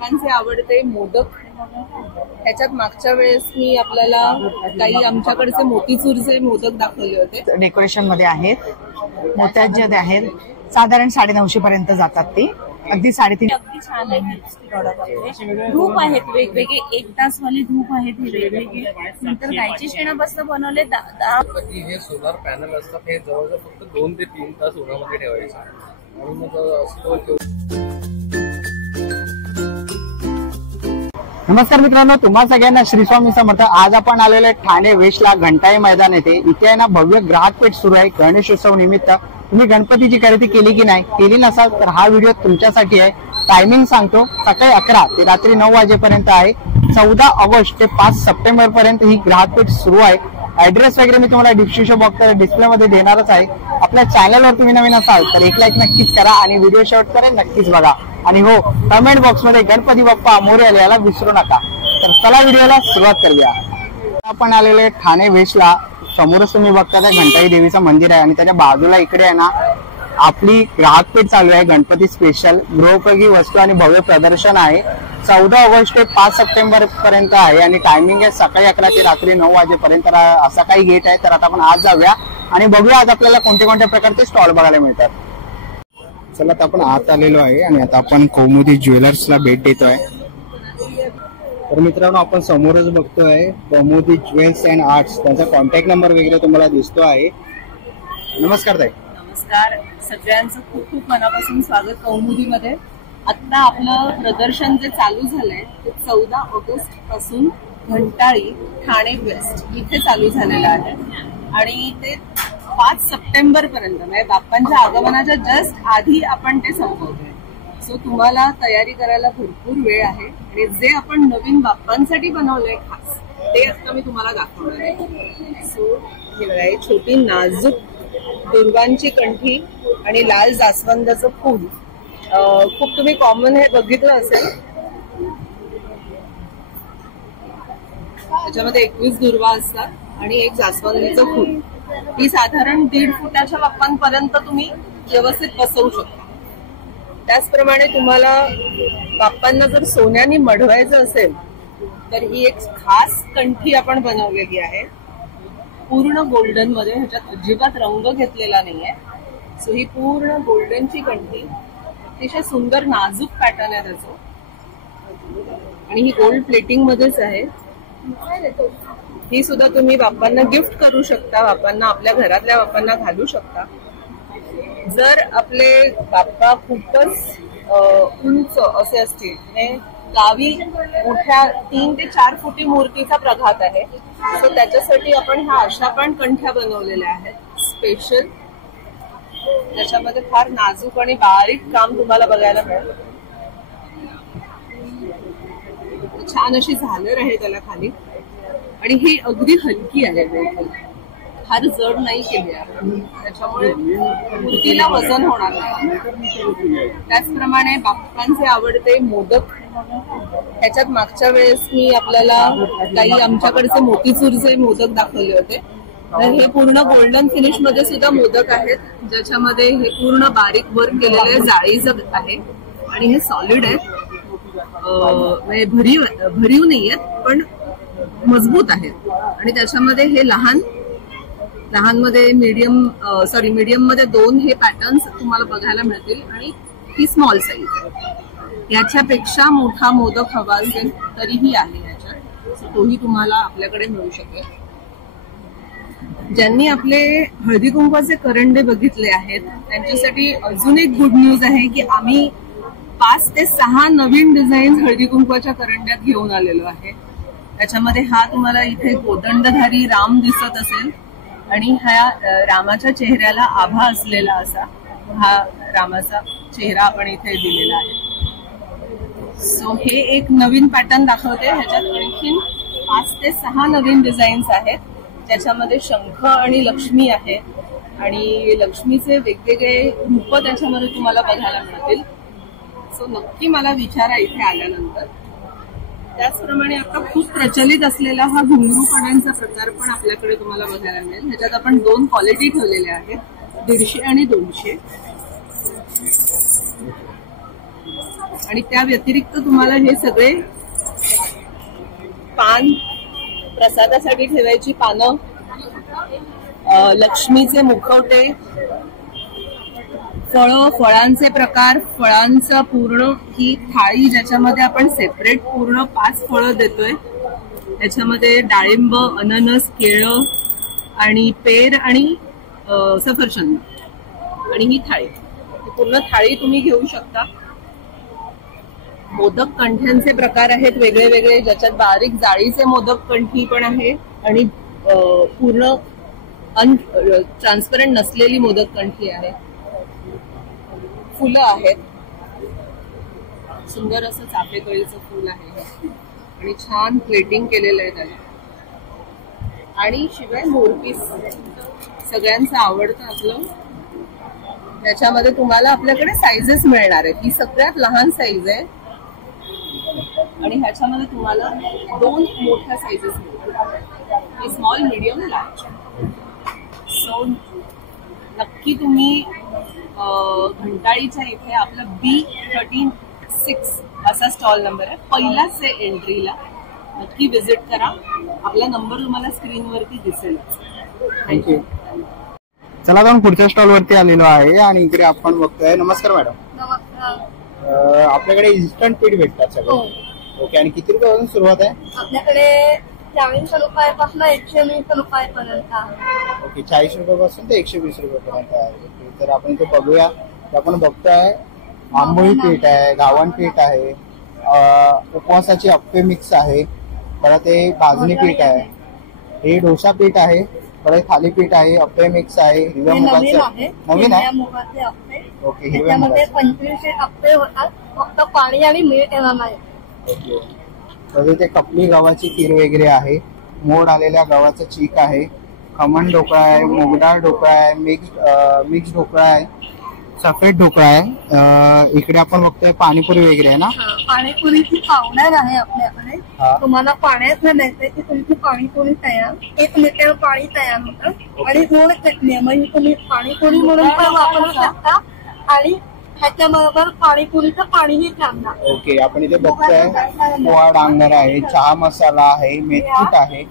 बाप्पांचे आवडते मोदक। त्याच्यात मागच्या वेळेस मी आपल्याला काही आमच्याकडचे मोतीचूरचे मोदक दाखवले होते। डेकोरेशन मध्ये आहेत, मोत्याचे आहेत, साधारण 950 पर्यंत जातात ते, अगदी 3.5। अगदी छान आहे। धूप आहेत वेगवेगळे, 1 तासवाले धूप आहेत वेगवेगळे, नंतर गायची शेणापासून बनवले। हे सोलार पॅनल असतात, हे जवळजवळ फक्त 2 ते 3 तास उन्हामध्ये ठेवायचं आणि मग असतो। नमस्कार मित्रांनो, तुम्हा सगळ्यांना श्री स्वामी समर्थ। आज आपण आलेलो आहे ठाणे वेस्टला घंटाई मैदान येथे। इथे आहे ना भव्य ग्राहक पेठ सुरू आहे गणेशोत्सव निमित्त। तुम्ही गणपतीची खरेदी केली की नाही, केली नसाल तर हा व्हिडिओ तुमच्यासाठी आहे। टायमिंग सांगतो, सकाळी 11 ते रात्री 9 वाजेपर्यंत आहे। 14 ऑगस्ट ते 5 सप्टेंबर पर्यंत ही ग्राहक पेठ सुरू आहे। ऍड्रेस वगैरे मी तुम्हाला डिस्क्रिप्शन बॉक्स डिस्प्ले मध्ये देणारच आहे। आपल्या चॅनलवर तुम्ही नवीन असाल तर एक लाईक नक्कीच करा आणि व्हिडिओ शेवटपर्यंत नक्कीच बघा। आणि हो, कमेंट बॉक्स मध्ये गणपती बाप्पा मोरया लिहायला विसरू नका। तर चला व्हिडिओला सुरुवात करूया। आपण आलेले ठाणे वेस्टला, समोरच तुम्ही बघता त्या घंटाई देवीचं मंदिर आहे आणि त्याच्या बाजूला इकडे आहे ना आपली ग्राहक पेठ चालू आहे। गणपती स्पेशल गृहोपयोगी वस्तू आणि भव्य प्रदर्शन आहे। 14 ऑगस्ट ते 5 सप्टेंबर पर्यंत आहे आणि टायमिंग आहे सकाळी 11 ते रात्री 9 वाजेपर्यंत। असा काही गेट आहे, तर आता आपण आज जाऊया आणि बघूया आज आपल्याला कोणत्या कोणत्या प्रकारचे स्टॉल बघायला मिळतात। चला, आता आपण आत आलेलो आहे आणि आता आपण कौमुदी ज्वेलर्सला भेट देतोय। तर मित्रांनो, आपण समोरच बघतोय कौमुदी ज्वेल्स अँड आर्ट्स, त्यांचा कॉन्टॅक्ट नंबर वगैरे तुम्हाला दिसतो आहे। नमस्कार ताई। नमस्कार, सगळ्यांचं खूप खूप मनापासून स्वागत कौमुदीमध्ये। आता आपलं प्रदर्शन जे चालू झालंय ते 14 ऑगस्ट पासून घंटाळी ठाणे वेस्ट इथे चालू झालेलं आहे आणि ते 5 सप्टेंबर पर्यंत, म्हणजे बाप्पांच्या आगमनाच्या जस्ट आधी आपण ते संपवतोय। सो तुम्हाला तयारी करायला भरपूर वेळ आहे आणि जे आपण नवीन बाप्पांसाठी बनवलंय खास ते आता मी तुम्हाला दाखवणार आहे। सो हे बघा, छोटी नाजूक दुर्वांची कंठी आणि लाल जास्वंदाचं फूल, खूप तुम्ही कॉमन हे बघितलं असेल। त्याच्यामध्ये 21 दुर्वा असतात आणि एक जास्वंदीचं फूल। ही साधारण 1.5 फुटाच्या बाप्पांपर्यंत तुम्ही व्यवस्थित बसवू शकता। त्याचप्रमाणे तुम्हाला बाप्पांना जर सोन्याने मढवायचं असेल तर ही एक खास कंठी आपण बनवलेली आहे, पूर्ण गोल्डन मध्ये, ह्याच्यात अजिबात रंग घेतलेला नाहीये। सो ही पूर्ण गोल्डनची कंठी, अतिशय सुंदर नाजूक पॅटर्न आहे त्याचं आणि ही गोल्ड प्लेटिंग मध्येच आहे। ही सुद्धा तुम्ही बाप्पांना गिफ्ट करू शकता, बाप्पांना आपल्या घरातल्या बाप्पांना घालू शकता। जर आपले बाप्पा खूपच उंच असे असतील, गावी मोठ्या 3 ते 4 फुटी मूर्तीचा प्रघात आहे, सो त्याच्यासाठी आपण ह्या अशा पण कंठ्या बनवलेल्या आहेत स्पेशल। त्याच्यामध्ये फार नाजूक आणि बारीक काम तुम्हाला बघायला मिळेल। छान अशी झालर आहे त्याला खाली आणि ही अगदी हलकी आहे, फार जड नाही केली आहे, त्याच्यामुळे मूर्तीला वजन होणार नाही। त्याचप्रमाणे बाप्पांचे आवडते मोदक, त्याच्यात मागच्या वेळेस मी आपल्याला काही आमच्याकडचे मोतीचूरचे मोदक दाखवले होते। तर हे पूर्ण गोल्डन फिनिश मध्ये सुद्धा मोदक आहेत, ज्याच्यामध्ये हे पूर्ण बारीक वर्क केलेले जाळीचं आहे आणि हे सॉलिड आहेत, भरीव नाही आहेत पण मजबूत आहेत। आणि त्याच्यामध्ये हे लहान मध्ये मीडियम मध्ये 2 हे पॅटर्न्स तुम्हाला बघायला मिळतील आणि ही स्मॉल साईज आहे। याच्यापेक्षा मोठा मोदक हवा असेल तरीही आहे याच्यात, तोही तुम्हाला आपल्याकडे मिळू शकेल। ज्यांनी आपले हळदी कुंकवाचे करंडे बघितले आहेत त्यांच्यासाठी अजून एक गुड न्यूज आहे की आम्ही 5 ते 6 नवीन डिझाईन हळदी कुंकवाच्या करंड्यात घेऊन आलेलो आहे। त्याच्यामध्ये हा तुम्हाला इथे कोदंडधारी राम दिसत असेल आणि ह्या रामाच्या चेहऱ्याला आभा असलेला असा हा रामाचा चेहरा आपण इथे दिलेला आहे। सो हे एक नवीन पॅटर्न दाखवते, ह्याच्यात आणखीन 5 ते 6 नवीन डिझाईन्स आहेत, ज्याच्यामध्ये शंख आणि लक्ष्मी आहे आणि लक्ष्मीचे वेगवेगळे रूप त्याच्यामध्ये तुम्हाला बघायला मिळतील। सो नक्की मला विचारा इथे आल्यानंतर। त्याचप्रमाणे आता खूप प्रचलित असलेला हा घुंगरू कड्यांचा प्रकार पण आपल्याकडे तुम्हाला बघायला मिळेल। ह्याच्यात आपण 2 क्वालिटी ठेवलेल्या आहेत, 150 आणि 200। आणि त्या व्यतिरिक्त तुम्हाला हे सगळे पान प्रसादासाठी ठेवायची पानं, लक्ष्मीचे मुखवटे, फळांचे प्रकार, फळांचं पूर्ण ही थाळी ज्याच्यामध्ये आपण सेपरेट पूर्ण 5 फळं देतोय. त्याच्यामध्ये डाळिंब, अननस, केळं आणि पेर आणि सफरचंद आणि ही थाळी, पूर्ण थाळी तुम्ही घेऊ शकता. मोदक कंठ्यांचे प्रकार आहेत वेगळे वेगळे, ज्याच्यात बारीक जाळीचे मोदक कंठी पण आहे आणि पूर्ण ट्रान्सपरंट नसलेली मोदक कंठी आहे. फुलं आहेत, सुंदर असं चाफेकळीचं फुल आहे आणि छान प्लेटिंग केलेलं आहे त्याला. आणि शिवाय मोरपीस सगळ्यांचं आवडतं आपलं. त्याच्यामध्ये तुम्हाला आपल्याकडे साईजेस मिळणार आहेत. ही सगळ्यात लहान साईज आहे आणि ह्याच्यामध्ये तुम्हाला 2 मोठ्या साईजेस मिळतात, स्मॉल, मीडियम, लार्ज. सो नक्की तुम्ही घंटाळीच्या इथे आपला B136 असा स्टॉल नंबर आहे, पहिलाच आहे एंट्रीला. नक्की विजिट करा. आपला नंबर तुम्हाला स्क्रीनवरती दिसेल. थँक्यू. चला जाऊन पुढच्या स्टॉल वरती आलेलो आहे आणि इकडे आपण बघतोय. नमस्कार मॅडम. नमस्कार. आपल्याकडे इन्स्टंट पीठ भेटतात सगळे. ओके. आणि किती रुपयापासून सुरुवात आहे? आपल्याकडे 40 रुपयापासून 120 रुपयापर्यंत. ओके. 40 रुपयापासून ते 120 रुपयापर्यंत आहे. तर आपण इथे बघूया. आपण बघतोय आंबोळी पीठ आहे, गावण पीठ आहे, उपवासाची अप्पे मिक्स आहे, परत हे भाजणी पीठ आहे, हे डोसा पीठ आहे, परत थालीपीठ आहे, अप्पे मिक्स आहे, हिरव्या मुगाचे नवीन आहे. मुगाचे अप्पे. ओके. हिरव्या मुगाचे 25 अप्पे होतात, फक्त पाणी आणि मीठ येणार नाही. ओके. तर इथे कपली गव्हाची खीर वगैरे आहे, मोड आलेल्या गव्हाचं चीक आहे, खमण ढोकळा आहे, मुगडाळ ढोकळा आहे, मिक्स ढोकळा आहे, सफेद ढोकळा आहे. इकडे आपण बघतोय पाणीपुरी वगैरे आहे ना. पाणीपुरीची पावडर आहे आपल्याकडे. तुम्हाला पाण्यात द्यायचंय की तुमची पाणीपुरी तयार, 1 लिटर पाणी तयार होतं आणि गोड चटणी आहे. म्हणजे तुम्ही पाणीपुरी म्हणून पण वापरू शकता आणि ह्याच्याबरोबर पाणीपुरीचं पाणीही टाकणार. ओके. आपण इथे बघतोय पोहा डांगर आहे, चहा मसाला आहे, मेथकूट आहे,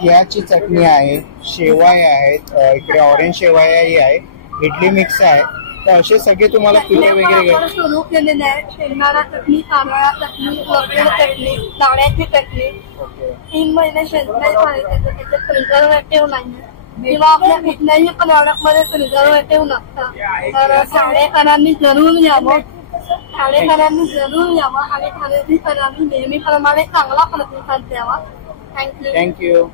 तिळाची चटणी आहे, शेवाय आहेत, इकडे ऑरेंज शेवाई आहे, इडली मिक्स आहे. तर असे सगळे तुम्हाला पिठे वगैरे सुरू केलेले आहे. शेंगदाणा चटणी, तांदळा चटणी, लसूण चटणी, दाण्याची चटणी. 3 महिने शेंगदाणे पाहिजे, त्याचे प्रिझर्वेटिव्ह नाही किंवा आपल्या कुठल्याही प्रॉडक्ट मध्ये प्रिझर्वेटिव्ह नसतं. तर ठाणेकरांनी जरूर यावं, ठाणेकरांनी जरूर यावं आणि खरेदीकरांनी नेहमीप्रमाणे चांगला प्रतिसाद द्यावा. थँक्यू.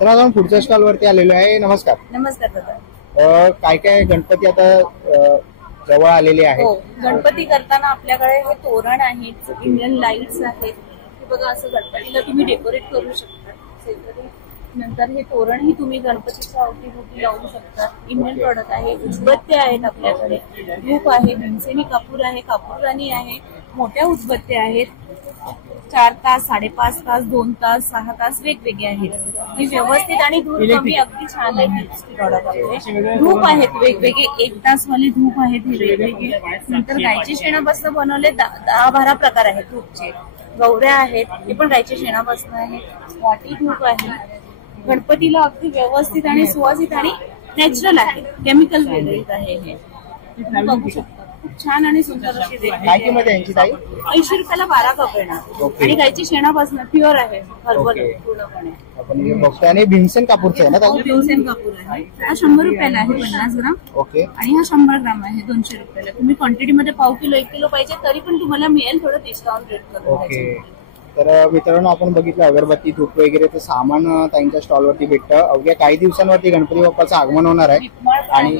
तर आपण पुढच्या स्टॉल वरती आलेलो आहे. नमस्कार. नमस्कार दादा. काय काय गणपती आता जवळ आलेले आहेत. गणपती करताना आपल्याकडे हे तोरण आहेत, इंडियन लाईट्स आहेत. हे बघा, असं गणपतीला तुम्ही डेकोरेट करू शकता. नंतर हे तोरणही तुम्ही गणपतीच्या अवतीभोवती लावू शकता. इंडियन प्रॉडक्ट आहे. उदबत्त्या आहेत आपल्याकडे, धूप आहे, भीमसेनी कापूर आहे, कापूरराणी आहे, मोठ्या उदबत्त्या आहेत. 4 तास, 5.5 तास, 2 तास, 6 तास वेगवेगळे आहेत. हे व्यवस्थित आणि धूप कमी अगदी छान आहे प्रॉडक्ट आपले. धूप आहेत वेगवेगळे, 1 तासवाले धूप आहेत हे वेगवेगळे. नंतर गायची शेणापासून बनवले 10-12 प्रकार आहेत धूपचे. गौऱ्या आहेत, हे पण गायच्या शेणापासून आहेत. वाटी धूप आहे. गणपतीला अगदी व्यवस्थित आणि सुवासित आणि नॅचरल आहे, केमिकल वेगळीत आहे. हे बघू शकता. खूप छान आणि सुंदर अशी काय किंमत आहे यांची ताई? 80 रुपयाला 12 कप येणार आणि गायची शेणापासून प्युअर आहे, हर्बल पूर्णपणे. आपण बघतोय. आणि भीमसेन कापूरचं आहे ना ताई? भीमसेन कापूर आहे. हा 100 रुपयाला आहे 50 ग्राम. ओके. आणि हा 100 ग्राम आहे 200 रुपयाला. तुम्ही क्वांटिटीमध्ये पाव किलो 1 किलो पाहिजे तरी पण तुम्हाला मिळेल, थोडं डिस्काउंट रेट करून. ओके. तर मित्रांनो, आपण बघितलं अगरबत्ती, धूप वगैरे ते सामान त्यांच्या स्टॉलवरती भेटतं. अवघ्या काही दिवसांवरती गणपती बाप्पाचं आगमन होणार आहे आणि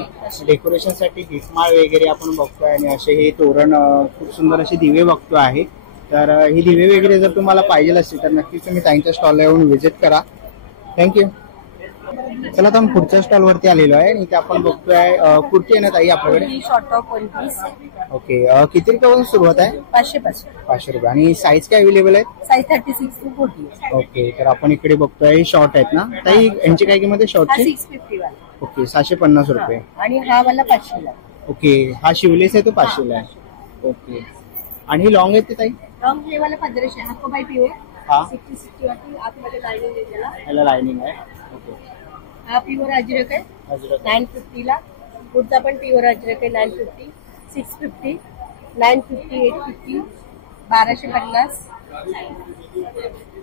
डेकोरेशनसाठी दीपमाळ वगैरे आपण बघतोय. आणि असे हे तोरण, खूप सुंदर असे दिवे बघतो आहे. तर ही दिवे वगैरे जर तुम्हाला पाहिजे असतील तर नक्कीच तुम्ही त्यांच्या स्टॉलला येऊन व्हिजिट करा. थँक्यू. चला आता आपण पुढच्या स्टॉल वरती आलेलो आहे. इथे आपण बघतोय कुर्ती आहे ना ताई आपल्याकडे? Short top 1 piece. ओके. किती रुपयापासून सुरुवात आहे? 500 रुपये. आणि साईज काय अवेलेबल आहे? Size 36 to 40. ओके. तर आपण इकडे बघतोय शॉर्ट आहेत ना ताई? यांची काय किंमत आहे शॉर्टची? 650 वाला. ओके. 750 रुपये. आणि हा वाला 500 ला. ओके. हा शिवलेस आहे तो 500 ला आहे. ओके. आणि लॉंग आहेत ते ताई? रंग हे वाला 1500 हाको बाय प्युअर हा 60 वाटी आतमध्ये लाईनिंग आहे त्याला. याला लाइनिंग आहे. ओके. हा प्युअर अजरक आहे अजरक 950 ला. पुढचा पण प्युअर अजरक आहे 950, 650, 950, 850, 1250.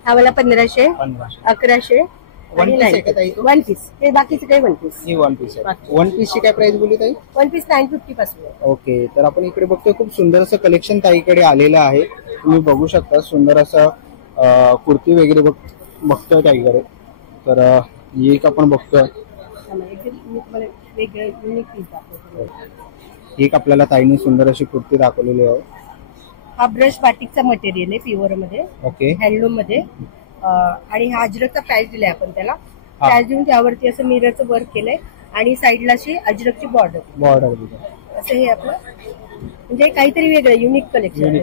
हा वाला 1500, 1100 वन पीस आहे का ताई? One piece. हे बाकीचे काही वन पीस. ही वन पीस आहे. वन पीस ची काय प्राइस बोलली ताई? वन पीस 950 पासून आहे. ओके. तर आपण इकडे बघतोय खूप सुंदर असं कलेक्शन ताईकडे आलेलं आहे. तुम्ही बघू शकता सुंदर असं कुर्ती वगैरे बघतोय ताईकडे. तर एक आपण बघतोय एक आपल्याला ताईने सुंदर अशी कुर्ती दाखवलेली आहे. हा ब्रश बाटिकचा मटेरियल आहे प्युअर मध्ये, ओके. हँडलूम मध्ये. आणि हा अजरकचा पॅच दिलाय आपण त्याला. पॅच देऊन त्यावरती असं मिररचं वर्क केलंय आणि साईडला अशी अजरकची बॉर्डर. असं हे आपलं म्हणजे काहीतरी वेगळं युनिक कलेक्शन.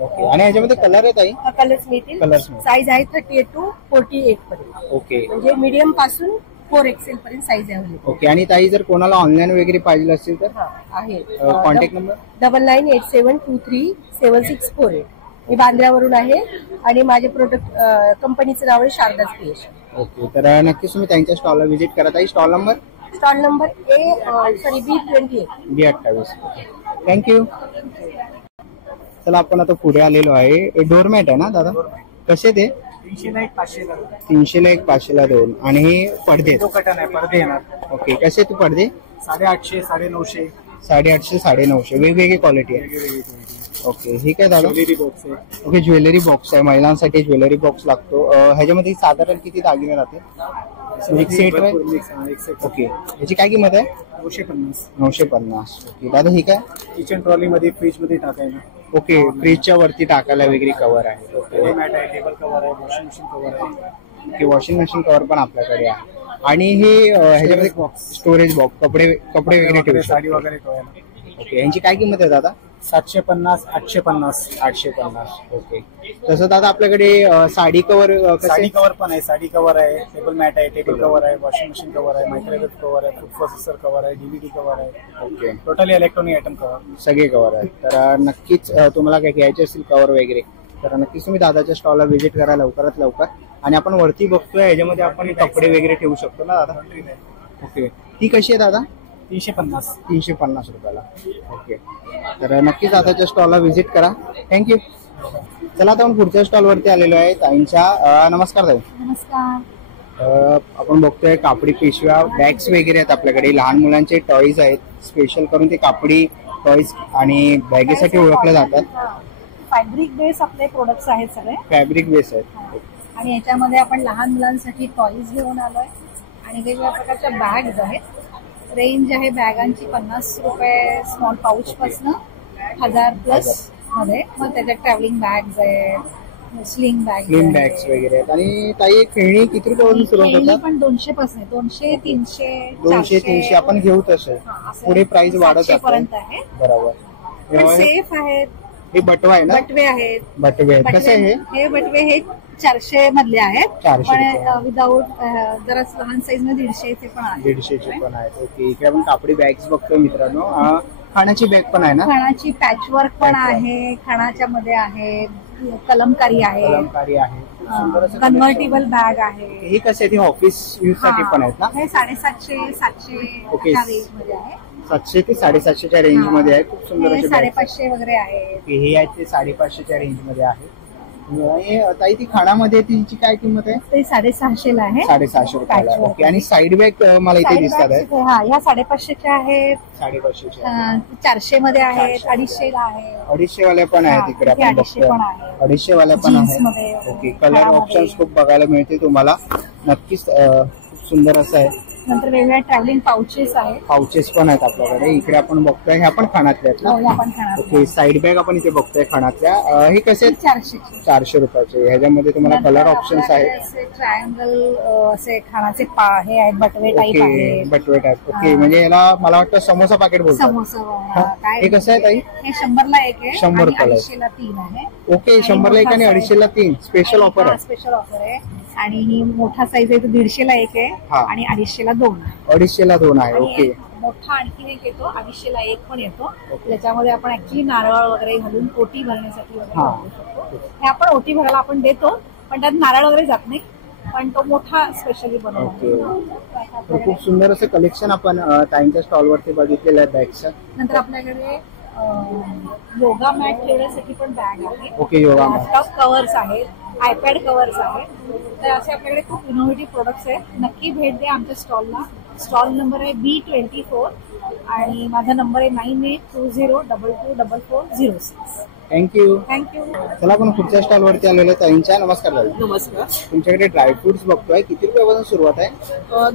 ओके. आणि याच्यामध्ये कलर आहे ताई? कलर्स मिळतील. साईज आहे 38 to 48 पर्यंत. ओके. म्हणजे मीडियम पासून 4XL पर्यंत साईज आहे. ओके. आणि ताई जर कोणाला ऑनलाईन वगैरे पाहिजे असेल तर आहे. Contact number 9987237648. मी बांद्र्यावरून आहे आणि माझे प्रोडक्ट कंपनीचं नाव आहे शारदास क्रिएशन. ओके. तर नक्कीच तुम्ही त्यांच्या स्टॉलला व्हिजिट करा ताई. Stall number B28. B28. Thank you. चला आपण आता पुढे आलेलो आहे. डोरमॅट आहे ना दादा? कसे ते? 300ला 1, 500ला 2. 300ला 1, 500ला 2. आणि हे पडदे? तो कटन आहे, पडदे येणार. ओके. कसे तू पडदे? 850, 950. 850, 950 वेगवेगळी क्वालिटी आहे. ओके. हे काय दादा? ज्वेलरी बॉक्स आहे. ओके. ज्वेलरी बॉक्स आहे. महिलांसाठी ज्वेलरी बॉक्स लागतो. ह्याच्यामध्ये साधारण किती दागिने राहते? एक सेट आहे. ओके. याची काय किंमत आहे? 950. ओके. दादा ही काय? किचन ट्रॉली मध्ये, फ्रीज मध्ये टाकायला. ओके. फ्रीजच्या वरती टाकायला वगैरे कव्हर आहे. ओके. मॅट आहे, टेबल कव्हर आहे, वॉशिंग मशीन कव्हर आहे. ओके. वॉशिंग मशीन कव्हर पण आपल्याकडे आहे. आणि हे ह्याच्यामध्ये स्टोरेज बॉक्स, कपडे वगैरे ठेवू, साडी वगैरे ठेवायला. ओके. यांची काय किंमत आहे दादा? 750, 850. 850. ओके. तसं दादा आपल्याकडे साडी कव्हर साडी कव्हर पण आहे. साडी कव्हर आहे, टेबल मॅट आहे, टेबल कव्हर आहे, वॉशिंग मशीन कव्हर आहे, मायक्रोवेव्ह कव्हर आहे, फूड प्रोसेसर कव्हर आहे, डीव्हीडी कव्हर आहे. Okay. Totally electronic item cover सगळे कव्हर आहेत. तर नक्कीच तुम्हाला काय घ्यायचे असतील कव्हर वगैरे तर नक्कीच तुम्ही दादाच्या स्टॉलला व्हिजिट करा लवकरात लवकर. आणि आपण वरती बघतोय याच्यामध्ये आपण कपडे वगैरे ठेवू शकतो ना दादा? ओके. ती कशी आहे दादा? 350. 350 रुपयाला. ओके. तर नक्कीच दादाच्या स्टॉलला व्हिजिट करा. थँक्यू. चला आता आपण पुढच्या स्टॉल वरती आलेलो आहे ताईंच्या. नमस्कार ताई. नमस्कार. आपण बघतोय कापडी पिशव्या, बॅग्स वगैरे आहेत आपल्याकडे. लहान मुलांचे टॉईज आहेत. स्पेशल करून ते कापडी टॉईज आणि बॅगेसाठी ओळखले जातात. फॅब्रिक बेस आपले प्रोडक्ट्स आहेत सगळे. फॅब्रिक बेस आहेत. आणि याच्यामध्ये आपण लहान मुलांसाठी टॉईज घेऊन आलोय आणि वेगवेगळ्या प्रकारच्या बॅग्स आहेत. रेंज आहे बॅगांची 50 रुपये स्मॉल पाऊच पासून 1000+ मध्ये. मग त्याच्यात ट्रॅव्हलिंग बॅग्स आहेत, स्लिंग बॅग्स वगैरे आहेत. आणि ताई खेळणी किती रुपयापासून सुरुवात होतात? पण 200 पासून 200, 300, 200-300 आपण घेऊ तसे. पुढे प्राइस वाढत पर्यंत आहे. बरोबर. सेफ आहेत. हे बटवा आहे ना? बटवे आहेत. बटवे आहेत. कसे आहे हे बटवे? हे 400 मधले आहेत. 400 पण विदाऊट जरा लहान साईज मध्ये 150चे पण आहेत. 150चे पण आहेत. ओके. इकडे आपण कापडी बॅग्स बघतोय मित्रांनो. खाण्याची बॅग पण आहे ना? खाण्याची पॅचवर्क पण आहे. खाण्याच्या मध्ये आहे, कलमकारी आहे, कन्व्हर्टेबल बॅग आहे. हे कसे आहे? ऑफिस यूज साठी पण आहेत ना? हे 750, 700 ओके. रेंज मध्ये आहे. 700 ते 750च्या रेंज मध्ये आहे. खूप सुंदर असे 550 वगैरे आहे. हे आहेत ते 550च्या रेंज मध्ये आहे. आणि ताई ती खाणामध्ये तिची काय किंमत आहे? ते 650 आहे. 650 रुपयाला. ओके. आणि साईड बॅग मला इथे दिसतात आहेत. हा, या 550च्या आहेत. 550च्या 400 मध्ये आहेत. 250 ला आहे. 250 वाल्या पण आहेत इकडे आपण बघतोय. 250 वाल्या पण आहेत. ओके. कलर ऑप्शन्स खूप बघायला मिळते तुम्हाला. नक्कीच खूप सुंदर असं आहे. नंतर वेगवेगळ्या ट्रॅव्हलिंग पाउचेस आहेत. पाउचेस पण आहेत आपल्याकडे. इकडे आपण बघतोय ह्या पण खाण्यातल्या आहेत ना? ओके. साईड बॅग आपण इथे बघतोय खाण्यातल्या. हे कसे? 400 रुपयाचे. ह्याच्यामध्ये तुम्हाला कलर ऑप्शन्स आहेत. ट्रायंगल असे खाण्याचे हे आहेत. बटवे टाईप आहेत. बटवे टाईप. ओके. म्हणजे याला मला वाटतं समोसा पाकिट बोलतात. समोसा. हे कसं आहे ताई? हे 100ला एक आहे. 100 रुपयाला. 250ला 3 आहे. ओके. 100ला एक आणि 250ला 3 स्पेशल ऑफर आहे. स्पेशल ऑफर आहे. आणि ही मोठा साईज आहे तो 150ला एक आहे आणि 250ला 2 आहे. 250ला 2 आहे. ओके. मोठा आणखीन एक येतो 250ला एक पण येतो, त्याच्यामध्ये आपण ऍक्च्युली नारळ वगैरे घालून ओटी भरण्यासाठी वगैरे वापरू शकतो. हे आपण ओटी भरायला आपण देतो, पण त्यात नारळ वगैरे जात नाही, पण तो मोठा स्पेशली बनवतो. तर खूप सुंदर असं कलेक्शन आपण ताईंच्या स्टॉलवरती बघितलेलं आहे बॅगचं. नंतर आपल्याकडे योगा मॅट ठेवण्यासाठी पण बॅग आहे. Okay, yoga mat. Laptop covers आहेत, आयपॅड कव्हर्स आहेत. तर असे आपल्याकडे खूप इनोव्हेटिव्ह प्रोडक्ट्स आहेत. नक्की भेट द्या आमच्या स्टॉलला. स्टॉल नंबर आहे B24 आणि माझा नंबर आहे 9820224406. थँक्यू. थँक्यू. चला आपण पुढच्या स्टॉलवरती आलेलो आहे ताईंच्या. नमस्कार दादा. नमस्कार. तुमच्याकडे ड्रायफ्रुट्स बघतोय, किती रुपयापासून सुरुवात आहे?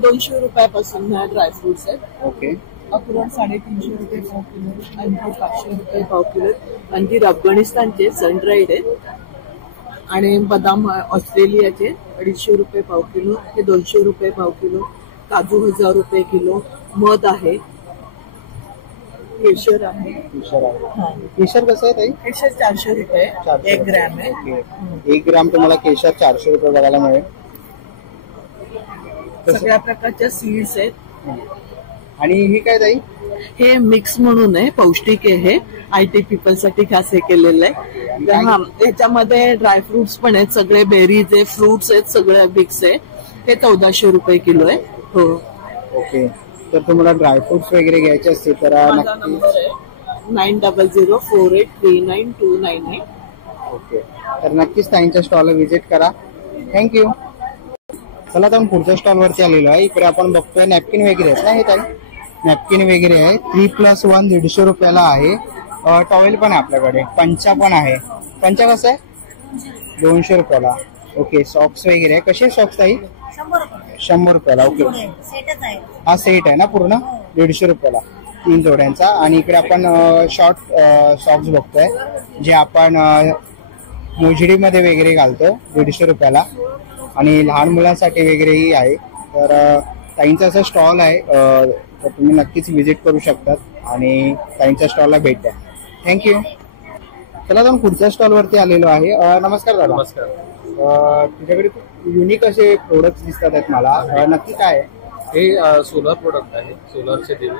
200 रुपयापासून ड्रायफ्रुट्स आहेत. ओके. अक्रोड 350 रुपये पाव किलो, अंजीर 500 रुपये पाव किलो, अंजीर अफगाणिस्तानचे सनड्राईड आहेत आणि बदाम ऑस्ट्रेलियाचे 250 रुपये पाव किलो, हे 200 रुपये पाव किलो, काजू 1000 रुपये किलो, मध आहे, केशर आहे. केशर कसं आहे ताई? केशर 400 रुपये 1 ग्रॅम आहे. 1 ग्राम तुम्हाला केशर 400 रुपये बघायला मिळेल. सगळ्या प्रकारच्या सीड्स आहेत. आणि हे काय ताई? हे मिक्स म्हणून आहे, पौष्टिक आहे. हे IT पीपल साठी खास हे केलेलं आहे. हा, याच्यामध्ये ड्रायफ्रुट्स पण आहेत, सगळे बेरीज आहे, फ्रुट्स आहेत, सगळे मिक्स आहे. हे 1400 रुपये किलो आहे. हो. ओके. तर तुम्हाला ड्रायफ्रुट्स वगैरे घ्यायचे असतील तर माझा नंबर आहे 9004839298. ओके. तर नक्कीच ताईंच्या स्टॉलला व्हिजिट करा. थँक्यू. चला तर पुढच्या स्टॉलवरती आलेलो आहे. इकडे आपण बघतोय नॅपकिन वगैरे आहेत ना, हे ताई? नॅपकिन वगैरे आहे. 3+1 150 रुपयाला आहे. टॉवेल पण आहे आपल्याकडे, पंचा पण आहे. पंचा कसं आहे? 200 रुपयाला. ओके. सॉक्स वगैरे आहे. कसे सॉक्स ताई? 100 रुपयाला. ओके. हा सेट आहे ना पूर्ण? 150 रुपयाला 3 जोड्यांचा. आणि इकडे आपण शॉर्ट सॉक्स बघतोय, जे आपण मोजडीमध्ये वगैरे घालतो, 150 रुपयाला. आणि लहान मुलांसाठी वगैरेही आहे. तर ताईंचा असा स्टॉल आहे, तर तुम्ही नक्कीच व्हिजिट करू शकतात आणि ताईंच्या स्टॉलला भेट द्या. थँक्यू. चला तर पुढच्या स्टॉलवरती आलेलो आहे. नमस्कार दादा. नमस्कार. तुझ्याकडे युनिक असे प्रोडक्ट दिसतात आहेत मला, नक्की काय आहे? हे सोलर प्रोडक्ट आहे, सोलरचे दिवे.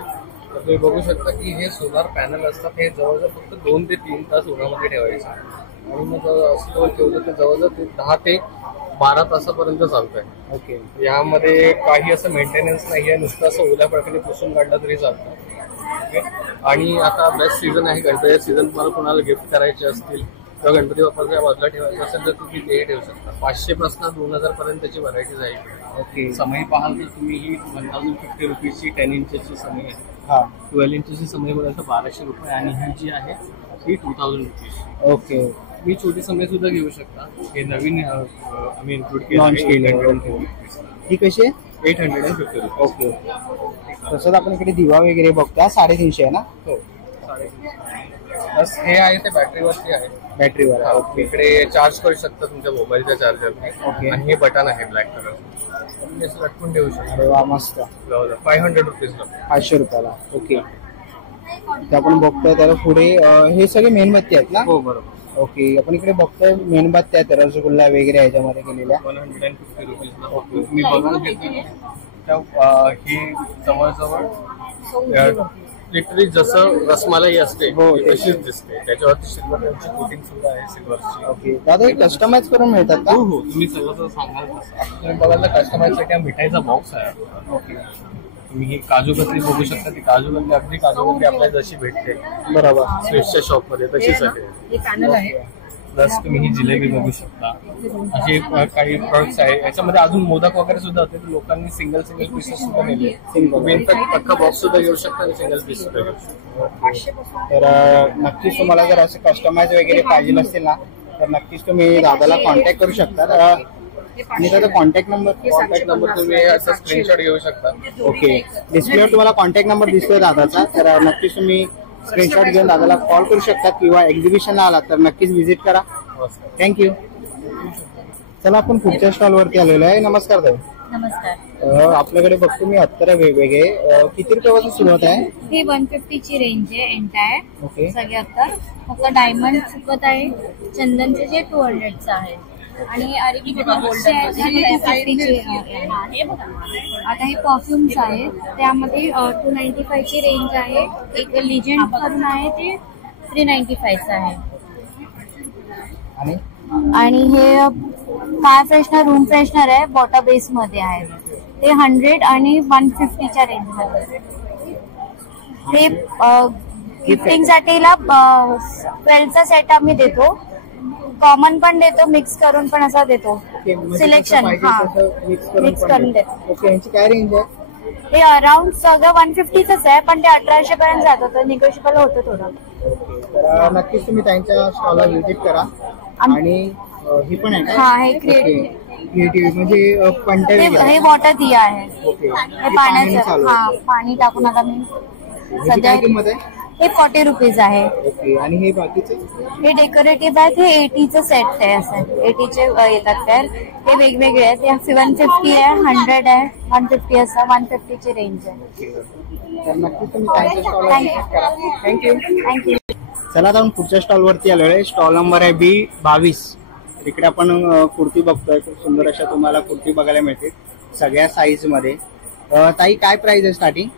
तर तुम्ही बघू शकता की हे सोलर पॅनल असतात, हे जवळजवळ फक्त 2 ते 3 तास उन्हामध्ये ठेवायचे आणि मग असं ठेवलं तर जवळजवळ 10 ते 12 तासापर्यंत चालतंय. ओके. यामध्ये काही असं मेंटेनन्स नाही आहे, नुसतं असं ओल्या प्रकारे पुसून काढलं तरी चालतं. ओके. आणि आता बेस्ट सीझन आहे, गणपती सीझन. तुम्हाला कोणाला गिफ्ट करायचे असतील किंवा गणपती बाप्पाच्या बाजूला ठेवायचं असेल तर तुम्ही ते ठेवू शकता. 500 पासून 2000 पर्यंतची व्हरायटीज आहे. ओके. समय पाहाल तर तुम्ही ही 1050 रुपीजची 10 इंचची समय आहे. हा. 12 इंचची समय बघा तर 1200 रुपये आणि ही जी आहे ही 2000 रुपीज. ओके. मी छोटी समय सुद्धा घेऊ शकता. हे नवीन आम्ही इन्क्लूड लॉन्च केलं. ही कशी आहे? 850 रुपये. ओके. तसंच आपण इकडे दिवा वगैरे बघतो, 350 आहे ना? हो, 350. बस हे आहे ते बॅटरीवरती आहे. बॅटरीवर. इकडे चार्ज करू शकता तुमच्या मोबाईलच्या चार्जरने. ओके. आणि हे बटन आहे ब्लॅक कलर, तुम्ही असं लटकून ठेवू शकता. अरे वा, मस्त. 500 रुपीजला. 500 रुपयाला. ओके. ते आपण बघतोय त्याला पुढे हे सगळे मेणबत्ती आहेत ना? हो, बरोबर. ओके. आपण इकडे बघतोय मेणबत्त्या आहेत, रसगुल्ला वगैरे ह्याच्यामध्ये केलेल्या. 150 रुपीजला. ओके. तुम्ही बघून घेतलं ही जवळजवळ लिटरली जसं रसमलाई असते तशीच दिसते. त्याच्यावरती सिल्वरची कोटिंग सुद्धा आहे, सिल्वरची. ओके. दादा हे कस्टमाइज करून मिळतात का? हो, तुम्ही सगळं सांगाल तसं. तुम्ही बघायला कस्टमाइजसाठी मिठाईचा बॉक्स आहे. ओके. तुम्ही ही काजू कतली बघू शकता. ती काजू कतली अगदी काजू कतली आपल्याला जशी भेटते बरोबर स्वीट्सच्या शॉपमध्ये तशीच आहे. हे पॅनल आहे. प्लस तुम्ही ही जिलेबी बघू शकता. असे काही प्रोडक्ट्स आहे. याच्यामध्ये अजून मोदक वगैरे सुद्धा होते. लोकांनी सिंगल पीसेस सुद्धा नेले. तुम्ही इनफॅक्ट पक्का बॉक्स सुद्धा घेऊ शकता आणि सिंगल पीस सुद्धा घेऊ शकता. तर नक्कीच तुम्हाला जर असं कस्टमाइज वगैरे पाहिजे असेल ना, तर नक्कीच तुम्ही दादाला कॉन्टॅक्ट करू शकता. आणि त्याचा कॉन्टॅक्ट नंबर तुम्ही असं स्क्रीनशॉट घेऊ शकता. ओके. डिस्प्लेवर तुम्हाला कॉन्टॅक्ट नंबर दिसतोय दादाचा, तर नक्कीच तुम्ही स्क्रीनशॉट घेऊन दादाला कॉल करू शकता किंवा एक्झिबिशनला आला तर नक्कीच व्हिजिट करा. थँक्यू. चला आपण पुढच्या स्टॉलवरती आलेलो आहे. नमस्कार ताई. नमस्कार. आपल्याकडे बघतो मी अत्तर वेगवेगळे, किती रुपयापासून सुरुवात आहे? हे 150 ची रेंज आहे एंटायर. ओके. सगळे अत्तर फक्त डायमंड चुकत आहे. चंदनचे जे 200चं आहे. आणि अरेबिक गोल्डचे आहेत ते 250 चे आहे. आता हे परफ्युम्स आहेत, त्यामध्ये 295 ची रेंज आहे. एक लिजेंड करून आहे ते 395 चं आहे. आणि हे कार फ्रेशनर रूम फ्रेशनर आहे, वॉटर बेस मध्ये आहे. ते 100 आणि 150 च्या रेंज मध्ये. हे गिफ्टिंग साठीला 12 चा सेट आम्ही देतो. कॉमन पण देतो, मिक्स करून पण असा देतो. सिलेक्शन मिक्स करून देतो. काय रेंज आहे? हे अराउंड सगळं 150च आहे, पण ते 1800 पर्यंत जात होतं. निगोशिएबल होतं थोडं. तर नक्कीच तुम्ही त्यांच्या स्टॉलला व्हिजिट करा. आणि ही पण आहे हा, हे क्रिएटिव्ह म्हणजे पंटे हे वॉटर दिया आहे. ओके, हे पाण्याचं, हा पाणी टाकून आता मी सध्या किंमत आहे? हे 40 रुपीज आहे. ओके, आणि हे बाकीचे हे डेकोरेटिव्ह आहेत. हे 80चं सेट आहे. असं 80चे येतात. तर हे वेगवेगळे आहेत. हे 150 आहे, 100 आहे, 150 असं 150 ची रेंज आहे. तर नक्कीच तुम्ही त्यांच्या स्टॉलला व्हिजिट करा. थँक्यू. थँक्यू. चला आता आपण पुढच्या स्टॉलवरती आलोय. स्टॉल नंबर आहे B22. इकडे आपण कुर्ती बघतोय. खूप सुंदर अशा तुम्हाला कुर्ती बघायला मिळते सगळ्या साईज मध्ये. ताई, काय प्राइस आहे स्टार्टिंग?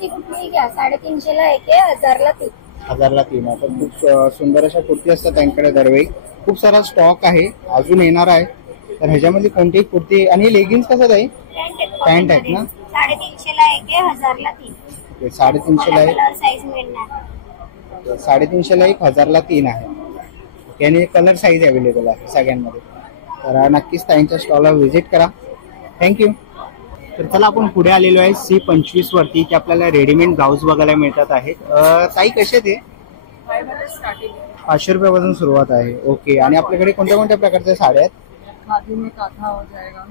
ठीक आहे, 350 ला एक आहे, 1000 ला 3. 1000 ला 3. आता खूप सुंदर अशा कुर्ती असतात त्यांकडे दरवेळी. खूप सारा स्टॉक आहे, अजून येणार आहे. तर ह्याच्यामध्ये कोणतीही कुर्ती आणि लेगिन्स कसं आहे? पॅन्ट आहेत ना? 350 ला एक आहे, 1000 ला 3. ओके, 350 ला एक, साईज मिळणार. 350 ला एक, 1000 ला 3 आहे. आणि कलर साईज अवेलेबल आहे सगळ्यांमध्ये. तर नक्कीच त्यांच्या स्टॉलला व्हिजिट करा. थँक्यू. तर चला आपण पुढे आलेलो आहे C25 वरती, की आपल्याला रेडीमेड ब्लाऊज बघायला मिळतात आहेत. ताई, कसे ते? 500 रुपयापासून सुरुवात आहे. ओके, आणि आपल्याकडे कोणत्या कोणत्या प्रकारच्या साड्या आहेत? खादी में काथा हो जाएगा.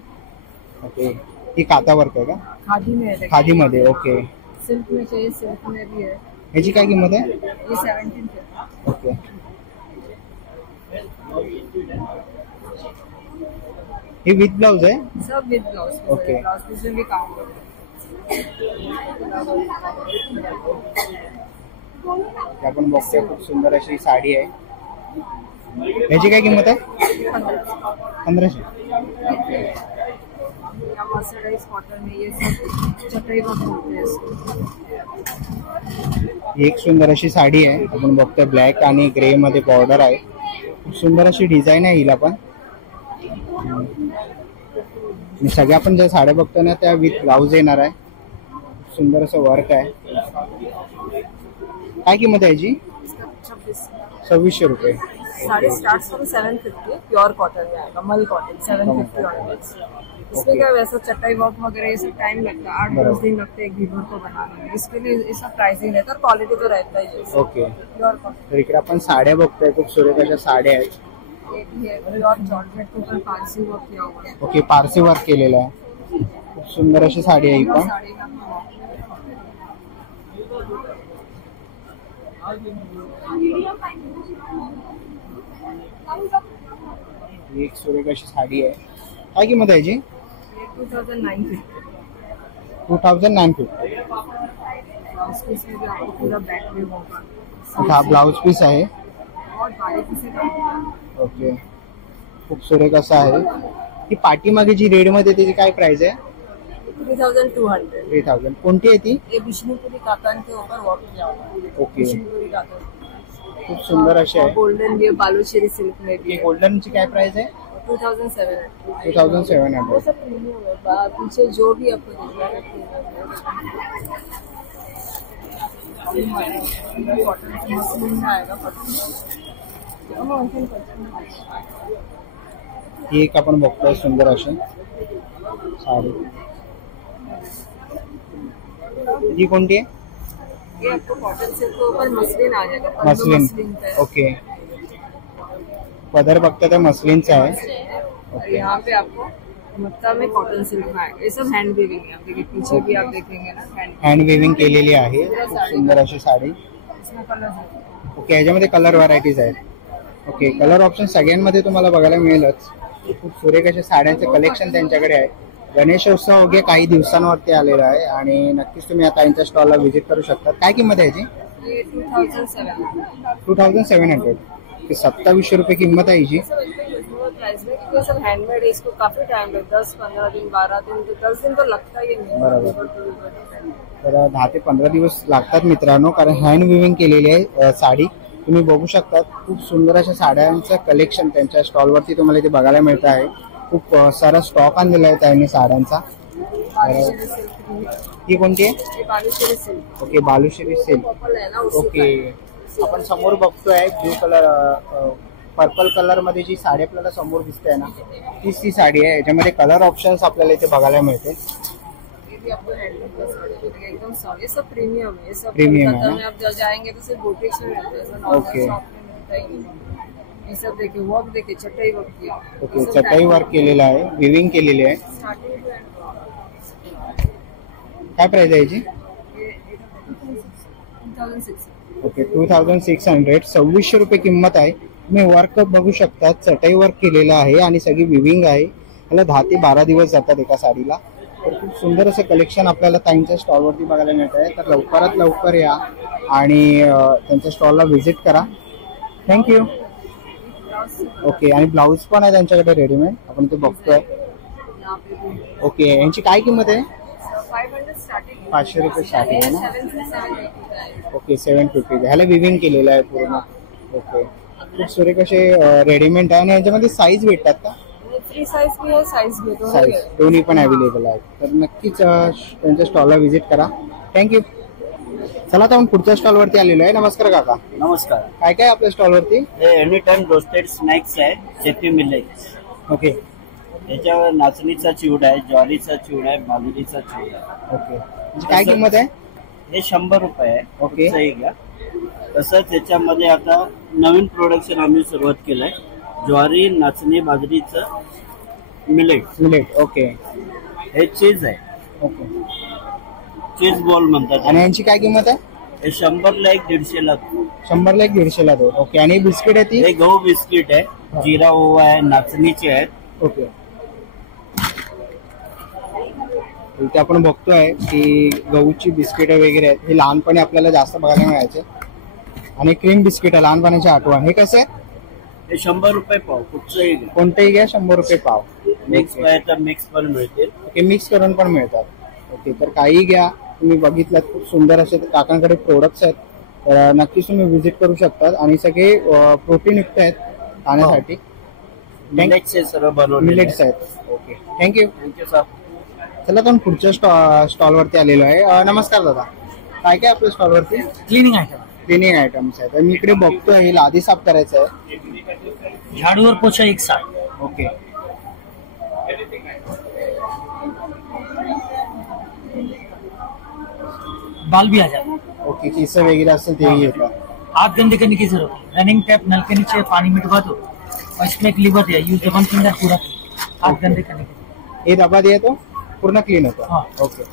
ओके, ही काथा वर्क आहे का? खादी में है. खादी मध्ये. ओके, सिल्क में चाहिए, सिल्क में भी है. ह्याची काय किंमत आहे? ये 17 ओके. हे विथ ब्लाउज आहे? सब विद ब्लाउज. ओके. ब्लाउज पीस में भी काम करते आपण बघतोय खूप सुंदर अशी साडी आहे. ह्याची काय किंमत आहे? 1500. मर्सराइज कॉटन में ये सब चटाई वर्क होते हैं इसको. एक सुंदर अशी साडी आहे. आपण बघतोय ब्लॅक आणि ग्रे मध्ये बॉर्डर आहे. खूप सुंदर अशी डिझाईन आहे हिला पण. सगळ्या आपण ज्या साड्या बघतो ना त्या विथ ब्लाउज येणार आहे. सुंदर असं वर्क आहे. काय किंमत आहे याची? 2600 रुपये. Sari start from 750. Pure cotton में आएगा, मल कॉटन 750 ऑनवर्ड्स. इसमें क्या वैसा चटाई वर्क वगैरह ये सब टाइम लगता है, 8-10 दिन लगते हैं एक घीवर को बनाने में. इसके लिए इसका प्राइसिंग रहता है और क्वालिटी तो रहता ही है. ओके. Pure cotton. तर इकडे आपण साड्या बघतोय. खूप सुरेख अशा साड्या आहेत. प्योर जॉर्जेट के ऊपर फांसी वर्क किया हुआ है. ओके, पारसी वर्क केलेलं आहे. खूप सुंदर अशी साडी आहे ही पण. साड़ी का एक सुरेख अशी साडी आहे. काय किंमत आहे याची? 2950. 2950. ब्लाउज पीस में भी आपको पूरा बैक में होगा. हा ब्लाउज पीस आहे. और बारीकी से काम. ओके, खूप सुरेख असं आहे. ही पाठीमागे जी रेड मध्ये त्याची काय प्राइस आहे? 3200. 3000. कोणती आहे ती? ये विष्णुपुरी कातान के ऊपर वर्क किया हुआ है. ओके, विष्णुपुरी कातान खूप सुंदर अशी आहे. गोल्डन भी है, बालुचेरी सिल्क में भी ही है. गोल्डनची काय प्राइस आहे? 2700. 2700. वो सब प्रीमियम है. पीछे जो भी आपको दिख रहा है कॉटन मसलिन में आएगा. ही एक आपण बघतोय सुंदर अशी साडी. ही कोणती आहे? ये आपको कॉटन सिल्क के ऊपर मसलिन आ जाएगा. मसलिन. का है. ओके, पदर बघता त्या मसलिनचा आहे. और यहाँ पे आपको मक्का में कॉटन सिल्क में आएगा. ये सब हैंड वीविंग है. आप देखिए पीछे भी आप देखेंगे ना हँड वेविंग केलेली आहे. खूप सुंदर अशी साडी. इसमें कलर है. ओके, याच्यामध्ये कलर व्हरायटीज आहेत. ओके, कलर ऑप्शन सगळ्यांमध्ये तुम्हाला बघायला मिळेलच. खूप सुरेख अशा साड्यांचं कलेक्शन त्यांच्याकडे आहे. गणेशोत्सव वगैरे काही दिवसांवरती आलेला आहे आणि नक्कीच तुम्ही आता यांच्या स्टॉलला व्हिजिट करू शकता. काय किंमत आहे याची? ये 2700. 2700. 2700 रुपये किंमत आहे हिची. प्राइस में, क्योंकि सब हैंडमेड है, इसको काफी टाइम लगता है, 10-15 दिन 12 दिन 10 दिन तो लगता ही नहीं। बरोबर. तर 10 ते 15 दिवस लागतात मित्रांनो, कारण हँड विविंग केलेली आहे साडी. तुम्ही बघू शकता खूप सुंदर अशा साड्यांचं कलेक्शन त्यांच्या स्टॉलवरती तुम्हाला इथे बघायला मिळत आहे. खूप सारा स्टॉक आणलेला आहे त्यांनी साड्यांचा. ही कोणती आहे? Okay, बालुश्री silk. ओके, आपण समोर बघतोय ब्लू कलर पर्पल कलर मध्ये जी साडी आपल्याला समोर दिसते ना, तीच ती साडी आहे. याच्यामध्ये कलर ऑप्शन्स आपल्याला इथे बघायला मिळते. एकदम सॉरी, सब प्रीमियम है, सब प्रीमियम है में आप जाएंगे तो सिर्फ बुटीक्स में मिलते हैं। ओके, ये सब देखिए, वर्क देखिए, चटाई वर्क किया. ओके, चटाई वर्क केलेला आहे, विविंग केलेली आहे. काय प्राइस आहे याची? ओके, 2600, 2600 रुपये किंमत आहे. तुम्ही वर्क बघू शकता, चटाई वर्क केलेलं आहे आणि सगळी विविंग आहे. याला 10 ते 12 दिवस जातात एका साडीला. तर खूप सुंदर असं कलेक्शन आपल्याला ताईंच्या स्टॉलवरती बघायला मिळत आहे. तर लवकरात लवकर या आणि त्यांच्या स्टॉलला व्हिजिट करा. थँक्यू. ओके, आणि ब्लाऊज पण आहे त्यांच्याकडे रेडीमेड, आपण ते बघतोय. ओके, यांची काय किंमत आहे? 500 रुपये स्टार्टिंग आहे ना. ओके, 750. ह्याला विविंग केलेलं आहे पूर्ण. ओके, खूप सुरेख असे रेडीमेड आहे. आणि याच्यामध्ये साईज भेटतात का? फ्री साइज भी है, साइज भी है, साईज दोन्ही पण अवेलेबल आहेत. तर नक्कीच त्यांच्या स्टॉलला व्हिजिट करा. थँक्यू. चला आता आपण पुढच्या स्टॉलवरती आलेलो आहे. नमस्कार काका. नमस्कार. काय काय आपल्या स्टॉलवरती? हे एनी टाइम रोस्टेड स्नॅक्स आहे, शेती मिलेट्स. ओके, याच्यावर नाचणीचा चिवडा आहे, ज्वारीचा चिवडा आहे, बाजरीचा चिवडा आहे. ओके, म्हणजे काय किंमत आहे? हे 100 रुपये आहे. ओके. कुठचंही घ्या. तसंच याच्यामध्ये आता नवीन प्रोडक्शन आम्ही सुरुवात केलंय, ज्वारी, नाचणी, बाजरीचं मिलेट. ओके, हे चीज आहे. ओके, चीज बॉल म्हणतात. आणि यांची काय किंमत आहे? हे 100ला 1, 150ला 100ला 1, 150ला 2. ओके, आणि बिस्किट आहे ती? हे गहू बिस्किट आहे, जिरा ओवा आहे, नाचणीचे आहेत. ओके, इथे आपण बघतोय की गहूची बिस्किट वगैरे आहेत. हे लहानपणी आपल्याला जास्त बघायला मिळायचे. आणि क्रीम बिस्किट आहे, लहानपणाची आठवण. हे कसं आहे? हे 100 रुपये पाव. कुठचंही घ्या, कोणतेही घ्या, 100 रुपये पाव. मिक्स पाहिजे तर मिक्स पण मिळतील. ओके, मिक्स करून पण मिळतात. ओके, तर काही घ्या. तुम्ही बघितलं खूप सुंदर असे काकांकडे प्रोडक्ट्स आहेत, तर नक्कीच तुम्ही व्हिजिट करू शकता. आणि सगळे प्रोटीन युक्त आहेत खाण्यासाठी. मिलेट्स सर्व बनवलेले मिलेट्स आहेत. Okay, thank you. Thank you sir. चला आपण पुढच्या स्टॉलवरती आलेलो आहे. नमस्कार दादा. काय काय आपल्या स्टॉलवरती? क्लिनिंग आयटम्स आहेत. मी इकडे बघतोय लादी साफ करायचं आहे. झाड़ू और पोछा एक साथ. ओके, बाल भी आ जाता है. ओके, केस वगैरे असेल तेही येतात. हाथ गंदे करने की जरूरत है. रनिंग टैप नल के नीचे पानी में डुबा दो और इसमें एक लिवर है, यूज वन फिंगर पूरा हाथ गंदे करने के लिए. हे दबा दिया तो पूर्ण क्लीन होतं. हाँ. ओके,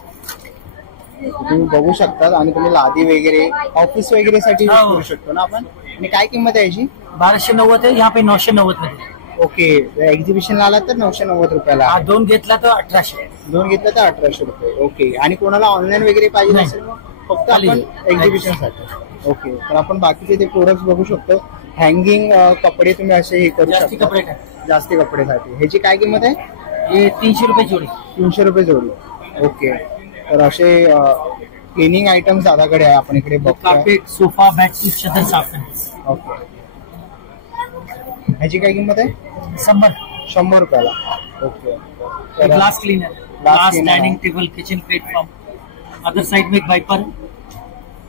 तुम्ही बघू शकता. आणि तुम्ही लादी वगैरे ऑफिस वगैरे साठी यूज करू शकतो ना आपण. आणि काय किंमत आहे याची? 1290 है, यहाँ पे 990 मध्ये. ओके, एक्झिबिशनला आला तर 990 रुपयाला. हा, 2 घेतला तर 1800. 2 घेतला तर 1800 रुपये. ओके, आणि कोणाला ऑनलाईन वगैरे पाहिजे नाही. असेल फक्त आपण एक्झिबिशन साठी. ओके, तर आपण बाकीचे ते प्रोडक्ट्स बघू शकतो. हँगिंग कपडे तुम्ही असे हे करू जास्ती शकता. कपडे जास्ती कपडेसाठी. ह्याची काय किंमत आहे? ये 300 रुपये जोड़ी. 300 रुपये जोडी. ओके, तर असे क्लिनिंग आयटम्स दादाकडे आहे. आपण इकडे बघतोय. कार्पेट, सोफा, बेडशीट, चादर साफ करने. ओके, ह्याची काय किंमत आहे? 100 रुपयाला. Okay, glass cleaner, glass dining table, kitchen platform, other side में एक वाइपर,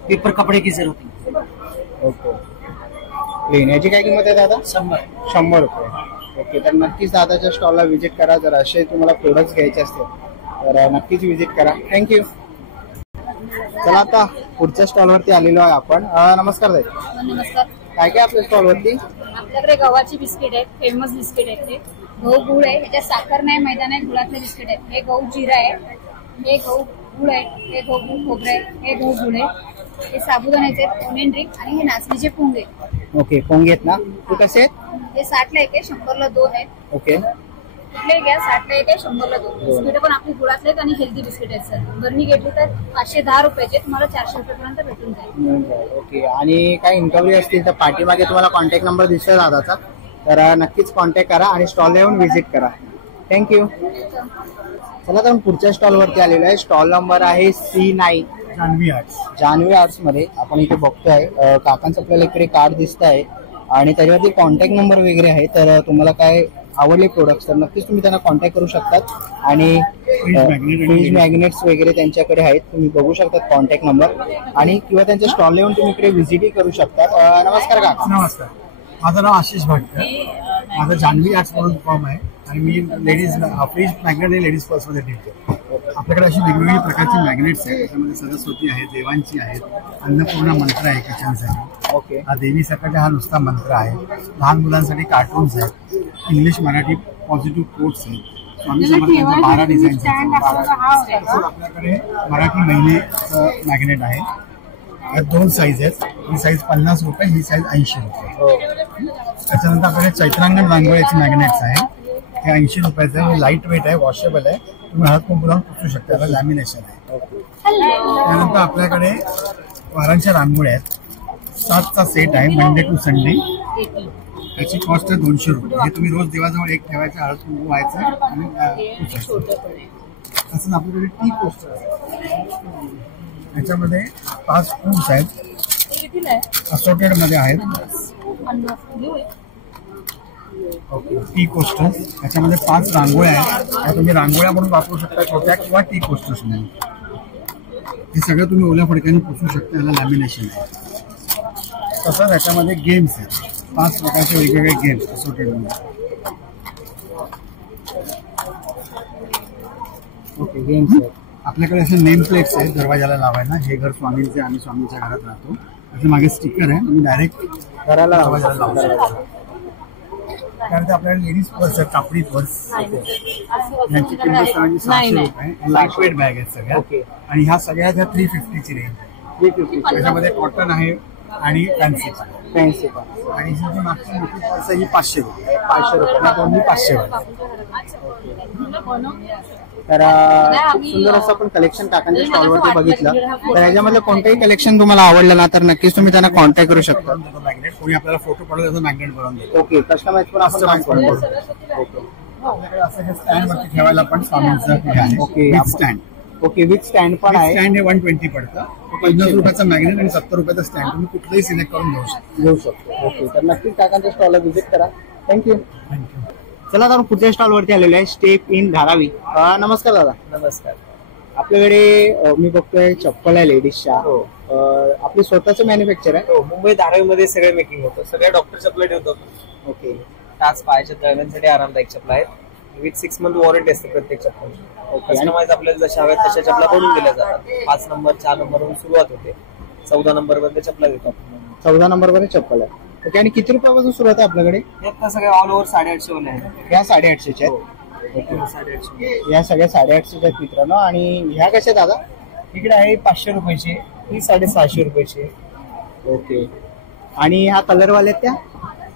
पेपर कपड़े की जरूरत है. Okay, clean. याची काय किंमत आहे दादा? 100 रुपये. ओके, तर नक्कीच दादाच्या स्टॉलला व्हिजिट करा. जर असे तुम्हाला प्रोडक्ट्स घ्यायचे असतील तर नक्कीच व्हिजिट करा. थँक्यू. चला आता पुढच्या स्टॉलवरती आलेलो आहे आपण. नमस्कार ताई. नमस्कार. काय काय आपल्या स्टॉलवरती? आपल्याकडे गव्हाची बिस्किट आहेत, फेमस बिस्किट आहेत. ते गहू गुळ आहे, ह्याच्यात साखर नाही, मैदा नाही, गुळातले बिस्किट आहेत. हे गहू जिरा आहे, हे गहू गुळ आहे, हे गहू खोबरे आहे, हे गहू गुळ आहे, हे साबुदाण्याचे ओनियन ड्रिंक आणि हे नाचणीचे पोंगे. ओके, पोंगे आहेत ना? ते कसे आहेत? हे 60ला एक आहे, 100ला 2 आहेत. ओके, कुठले घ्या, 60ला एक आहे, 100ला 2. बिस्किट पण आपली गुळातले आहेत आणि हेल्दी बिस्किट आहेत सर. बरणी घेतली तर 510 रुपयाचे तुम्हाला 400 रुपयापर्यंत भेटून जाईल. ओके, आणि काय इन्क्वायरी असतील तर पाठीमागे तुम्हाला कॉन्टॅक्ट नंबर दिसतोय दादाचा, तर नक्कीच कॉन्टॅक्ट करा आणि स्टॉलला येऊन व्हिजिट करा. थँक्यू. चला तर पुढच्या स्टॉलवरती आलेलो आहे. स्टॉल नंबर आहे C9 जान्हवी आर्ट्स मध्ये. आपण इथे बघतोय काकांचं आपल्याला इकडे कार्ड दिसत आहे आणि त्याच्यावरती कॉन्टॅक्ट नंबर वगैरे आहे. तर तुम्हाला काय आवडले प्रोडक्ट्स तर नक्कीच तुम्ही त्यांना कॉन्टॅक्ट करू शकतात. आणि फ्रीज मॅग्नेट्स वगैरे त्यांच्याकडे आहेत, तुम्ही बघू शकतात कॉन्टॅक्ट नंबर आणि किंवा त्यांच्या स्टॉल येऊन तुम्ही इकडे व्हिजिटही करू शकतात. नमस्कार काका. नमस्कार, माझं नाव आशिष भाटकर. माझं जान्हवी आर्ट्स म्हणून फॉर्म आहे आणि मी लेडीज फ्रीज मॅग्नेट आणि लेडीज पर्समध्ये डील करतो. आपल्याकडे अशी वेगवेगळी प्रकारची मॅग्नेट्स आहेत. त्याच्यामध्ये सरस्वती आहे, देवांची आहेत, अन्नपूर्णा मंत्र आहे किचनसाठी. ओके. हा देवी सकाळचा हा नुसता मंत्र आहे. लहान मुलांसाठी कार्टून्स आहेत, इंग्लिश मराठी पॉझिटिव्ह कोट्स आहेत. स्वामी समर्थांच्या 12 डिझाईन्स आहेत. आपल्याकडे मराठी महिलेचं मॅग्नेट आहे. यात 2 साईज आहेत. ही साईज 50 रुपये, ही साईज 80 रुपये. त्याच्यानंतर आपल्याकडे चैत्रांगण रांगोळ्याचे मॅग्नेट्स आहे. हे 80 रुपयाचं आहे. हे लाईट वेट आहे, वॉशेबल आहे, तुम्ही हळद कुंकू लावून पुसू शकता. त्याला लॅमिनेशन आहे. त्यानंतर आपल्याकडे वारांच्या रांगोळ्या आहेत. 7चा सेट आहे, मंडे टू संडे. त्याची कॉस्ट आहे 200 रुपये. हे तुम्ही रोज देवाजवळ एक ठेवायचं, हळद कुंकू व्हायचं आणि असं. आपल्याकडे टी पोस्टर आहे. त्याच्यामध्ये 5 फ्रूट्स आहेत, असॉर्टेड मध्ये आहेत. Tea coaster. त्याच्यामध्ये 5 रांगोळ्या आहेत. त्या तुम्ही रांगोळ्या म्हणून वापरू शकता, छोट्या किंवा टी कोस्टर्स म्हणून. हे सगळं तुम्ही ओल्या फडक्याने पुसू शकता. याला लॅमिनेशन आहे. तसंच याच्यामध्ये गेम्स आहेत, 5 प्रकारचे वेगवेगळे गेम्स असॉर्टेड मध्ये. ओके, गेम्स आहेत. आपल्याकडे असे नेम प्लेट्स आहेत दरवाजाला लावायला. हे घर स्वामींचे, आम्ही स्वामींच्या घरात राहतो. त्याचे मागे स्टिकर आहे, तुम्ही डायरेक्ट घराला दरवाजाला लावू शकता. त्यानंतर आपल्याला लेडीज पर्स आहेत, कापडी पर्स. यांची किंमत 600 रुपये. लाईट वेट बॅग आहेत सगळ्या. आणि ह्या सगळ्या 350ची रेंज आहे. 350. त्याच्यामध्ये कॉटन आहे आणि फॅन्सी पण. आणि ही जी मागची मोठी पर्स आहे ही 500 रुपये. 500 रुपये दोन्ही 500 रुपये. तर खूप सुंदर असं आपण कलेक्शन काकांच्या स्टॉलवरती बघितलं. तर याच्यामधलं कोणतंही कलेक्शन तुम्हाला आवडलं ना तर नक्कीच तुम्ही त्यांना कॉन्टॅक्ट करू शकता. मॅग्नेट कोणी आपल्याला फोटो पाठवलं त्याचं मॅग्नेट बनवून देतो. ओके, कस्टमाइज पण आपण आपल्याकडे असं हे स्टँड वरती ठेवायला पण स्वामींचं हे आहे. Okay, stand. Okay, with stand पण आहे. स्टँड हे 120 पडतं. 50 रुपयाचा मॅग्नेट आणि 70 रुपयाचा स्टँड. तुम्ही कुठलंही सिलेक्ट करून घेऊ शकतो. ओके, तर नक्कीच काकांच्या स्टॉलला व्हिजिट करा. थँक्यू. चला तर पुढच्या स्टॉलवरती आलेलो आहे, स्टेप इन धारावी. नमस्कार दादा. नमस्कार. आपल्याकडे मी बघतोय चप्पल आहे लेडीजच्या. आपली स्वतःच मॅन्युफॅक्चर आहे. हो, मुंबई धारावीमध्ये सगळं मेकिंग होतं. सगळ्या डॉक्टर चप्पल ठेवतो. ओके. टाच पायाच्या तळव्यांसाठी आरामदायक चप्पल आहेत. विथ 6 मंथ वॉरंटी असते प्रत्येक चप्पल. कस्टमाइज आपल्याला जशा हव्यात तशा चपला बनवून दिल्या जातात. 5 नंबर 4 नंबरवरून सुरुवात होते. 14 नंबर पर्यंत चपला देतात. 14 नंबर पर्यंत चप्पल आहे. ओके, आणि किती रुपयापासून सुरुवात आहे आपल्याकडे? यात सगळे ऑल ओव्हर 850 वाले आहेत. या 850 आहेत. या सगळ्या 850 आहेत मित्रांनो. आणि ह्या कशा दादा? इकडे आहे 500 रुपयाची, ही 650 रुपयाची. ओके. आणि ह्या कलरवाले त्या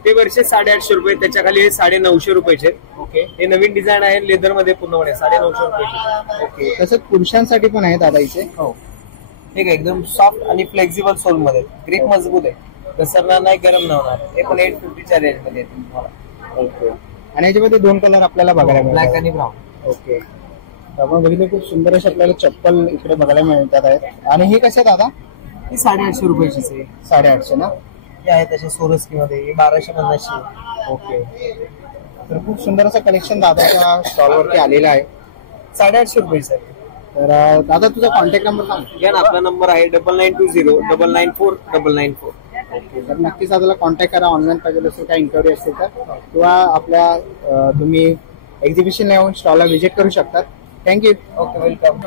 ते वरचे 850 रुपये. त्याच्या खाली 950 रुपयाचे. ओके. हे नवीन डिझाईन आहे लेदर मध्ये पूर्णपणे 950 रुपयाचे. ओके. तसंच पुरुषांसाठी पण आहे दादा इथे. हो, ठीक आहे. एकदम सॉफ्ट आणि फ्लेक्झिबल सोल मध्ये. ग्रिप मजबूत आहे, घसरणार नाही, गरम नाही होणार. हे पण 850च्या रेंज मध्ये येते तुम्हाला. ओके. आणि याच्यामध्ये 2 कलर आपल्याला बघायला मिळतात, ब्लॅक आणि ब्राऊन. ओके. आपण बघितलं खूप सुंदर अशी आपल्याला चप्पल इकडे बघायला मिळतात आहेत. आणि हे कसे दादा? ही 850 रुपयाचीच आहे. 850 ना? हे आहे त्याच्या सोरस्की मध्ये 1250. ओके. तर खूप सुंदर असं कलेक्शन दादाच्या स्टॉलवरती आलेलं आहे. 850 रुपयाचं आहे. तर दादा तुझा कॉन्टॅक्ट नंबर सांग. घ्या ना, आपला नंबर आहे 9920 994 994. ओके. तर नक्कीच दादाला कॉन्टॅक्ट करा. ऑनलाईन पाहिजे असेल, काही इन्क्वायरी असेल तर, किंवा आपल्या तुम्ही एक्झिबिशनला येऊन स्टॉलला व्हिजिट करू शकतात. थँक्यू. Okay, welcome.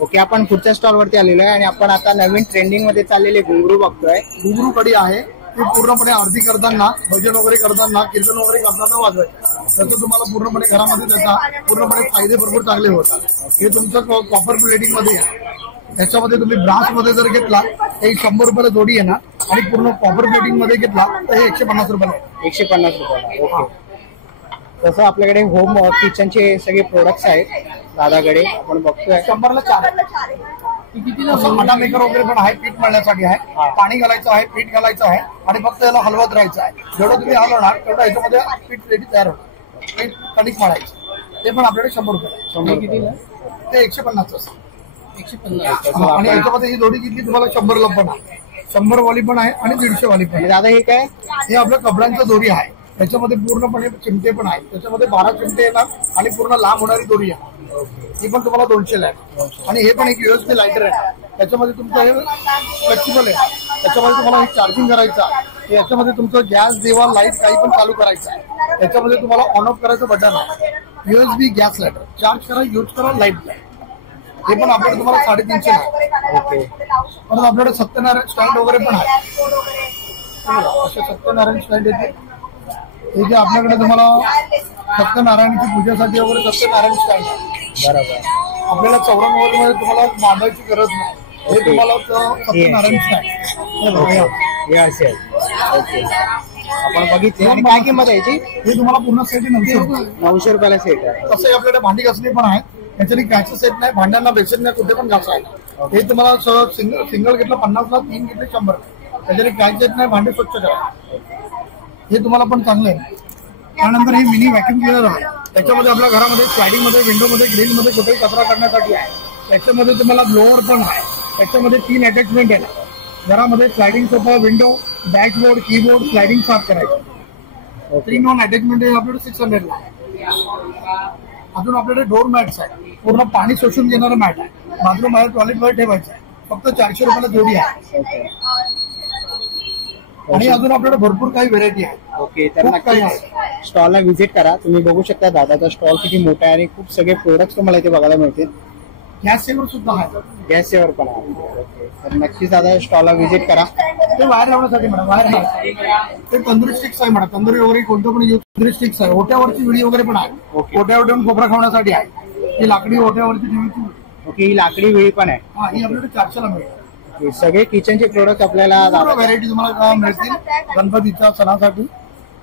ओके, आपण पुढच्या स्टॉलवरती आलेलो आहे आणि आपण आता नवीन ट्रेंडिंग मध्ये चाललेले घुंगरू बघतोय. घुंगरू कडी आहे ती पूर्णपणे आरती करताना, भजन वगैरे करताना, कीर्तन वगैरे करताना वाजवायचं. त्याचं तुम्हाला पूर्णपणे घरामध्ये त्याचा पूर्णपणे फायदे भरपूर चांगले होतात. हे तुमचं कॉपर प्लेटिंग मध्ये आहे. त्याच्यामध्ये तुम्ही ब्रास मध्ये जर घेतला तर 100 रुपयाला जोडी आहे ना, आणि पूर्ण कॉपर प्लेटिंग मध्ये घेतला तर हे 150 रुपयाला. 150 रुपयाला. ओके. तसं आपल्याकडे होम किचनचे सगळे प्रोडक्ट्स आहेत दादाकडे. आपण बघतोय 100ला 4. अंडा मेकर वगैरे पण आहे, पीठ मळण्यासाठी आहे, पाणी घालायचं आहे, पीठ घालायचं आहे आणि फक्त याला हलवत राहायचं आहे. जेवढं तुम्ही हलवणार तेवढं याच्यामध्ये पीठ रेडी तयार होणार. पीठ कणिक मळायचं ते पण आपल्याकडे 100 रुपये ते 150 असतं. 150 आणि याच्यामध्ये ही जोडी घेतली तुम्हाला 100 ला पण आहे, 100 वाली पण आहे आणि 150 वाली पण आहे. दादा हे काय? हे आपल्या कपड्यांचं दोरी आहे, त्याच्यामध्ये पूर्णपणे चिमटे पण आहेत, त्याच्यामध्ये 12 चिमटे येणार आणि पूर्ण लांब होणारी दोरी आहे. ही पण तुम्हाला 200 ला आहे. आणि हे पण एक USB लायटर आहे, त्याच्यामध्ये तुमचं हे फ्लेक्सिबल आहे, त्याच्यामध्ये तुम्हाला हे चार्जिंग करायचं आहे, याच्यामध्ये तुमचं गॅस दिवा लाईट काही पण चालू करायचं आहे, त्याच्यामध्ये तुम्हाला ऑन ऑफ करायचं बटन आहे. USB गॅस लायटर चार्ज करा, यूज करा, लाईट द्या. हे पण आपल्याकडे तुम्हाला 350 आहे. ओके. परत आपल्याकडे सत्यनारायण स्टँड वगैरे पण आहे, असे सत्यनारायण स्टँड येते. इथे आपल्याकडे तुम्हाला सत्यनारायणची पूजेसाठी वगैरे सत्यनारायण स्टँड आहे. बरोबर. आपल्याला चौरंगमध्ये तुम्हाला बांधायची गरज नाही, हे तुम्हाला सत्यनारायण स्टँड हे असेल. ओके. आपण बघितले. आणि काय किंमत आहे याची? हे तुम्हाला पूर्ण सेट 900 रुपयाला सेट आहे. तसंही आपल्याकडे भांडी घासणी पण आहे, त्याच्याने कायचं सेट नाही, भांड्यांना बेसन नाही, कुठे पण घासायला. हे तुम्हाला सिंगल घेतलं 50 ला, 3 घेतले 100. त्याच्याने काय सेट नाही, भांडे स्वच्छ करा. हे तुम्हाला पण चांगलं आहे. त्यानंतर हे मिनी व्हॅक्युम क्लिनर आहे, त्याच्यामध्ये आपल्या घरामध्ये स्लायडिंग मध्ये, विंडो मध्ये, ग्रिल मध्ये कुठेही कचरा करण्यासाठी आहे. त्याच्यामध्ये तुम्हाला ब्लोअर पण आहे, त्याच्यामध्ये 3 अटॅचमेंट आहे. घरामध्ये sliding sofa, window, dashboard, keyboard, sliding साफ करायचं. 3 नॉन अटॅचमेंट आहे, आपल्याकडे 600 ला. अजून आपल्याकडे डोर मॅट्स आहे, पूर्ण पाणी शोषून घेणारं मॅट आहे, बाथरूम आहे, टॉयलेट वर ठेवायचं आहे, फक्त 400 रुपयाला जोडी आहे. आणि अजून आपल्याकडे भरपूर काही व्हेरायटी आहे. ओके. तर नक्की स्टॉलला व्हिजिट करा. तुम्ही बघू शकता दादाचा स्टॉल किती मोठा आहे आणि खूप सगळे प्रोडक्ट्स तुम्हाला इथे बघायला मिळतील. गॅस सेवर सुद्धा आहे, गॅस सेवर पण आहे. ओके. तर नक्कीच दादा स्टॉलला व्हिजिट करा. ते वायर लावण्यासाठी मॅडम, वायर आहे. ते तंदुरी स्टिक्स आहे मॅडम, तंदुरी वगैरे कोणतं पण तंदुरी स्टिक्स आहे. ओट्यावरची विडी वगैरे पण आहे, ओट्यावर ठेवून खोबरा खावण्यासाठी आहे. ही लाकडी ओट्यावरची ठेवायची. ओके. ही लाकडी विळी पण आहे. हा, ही आपल्याकडे 400 ला मिळेल. सगळे किचनचे प्रोडक्ट आपल्याला व्हेरायटी तुम्हाला मिळतील गणपतीच्या सणासाठी.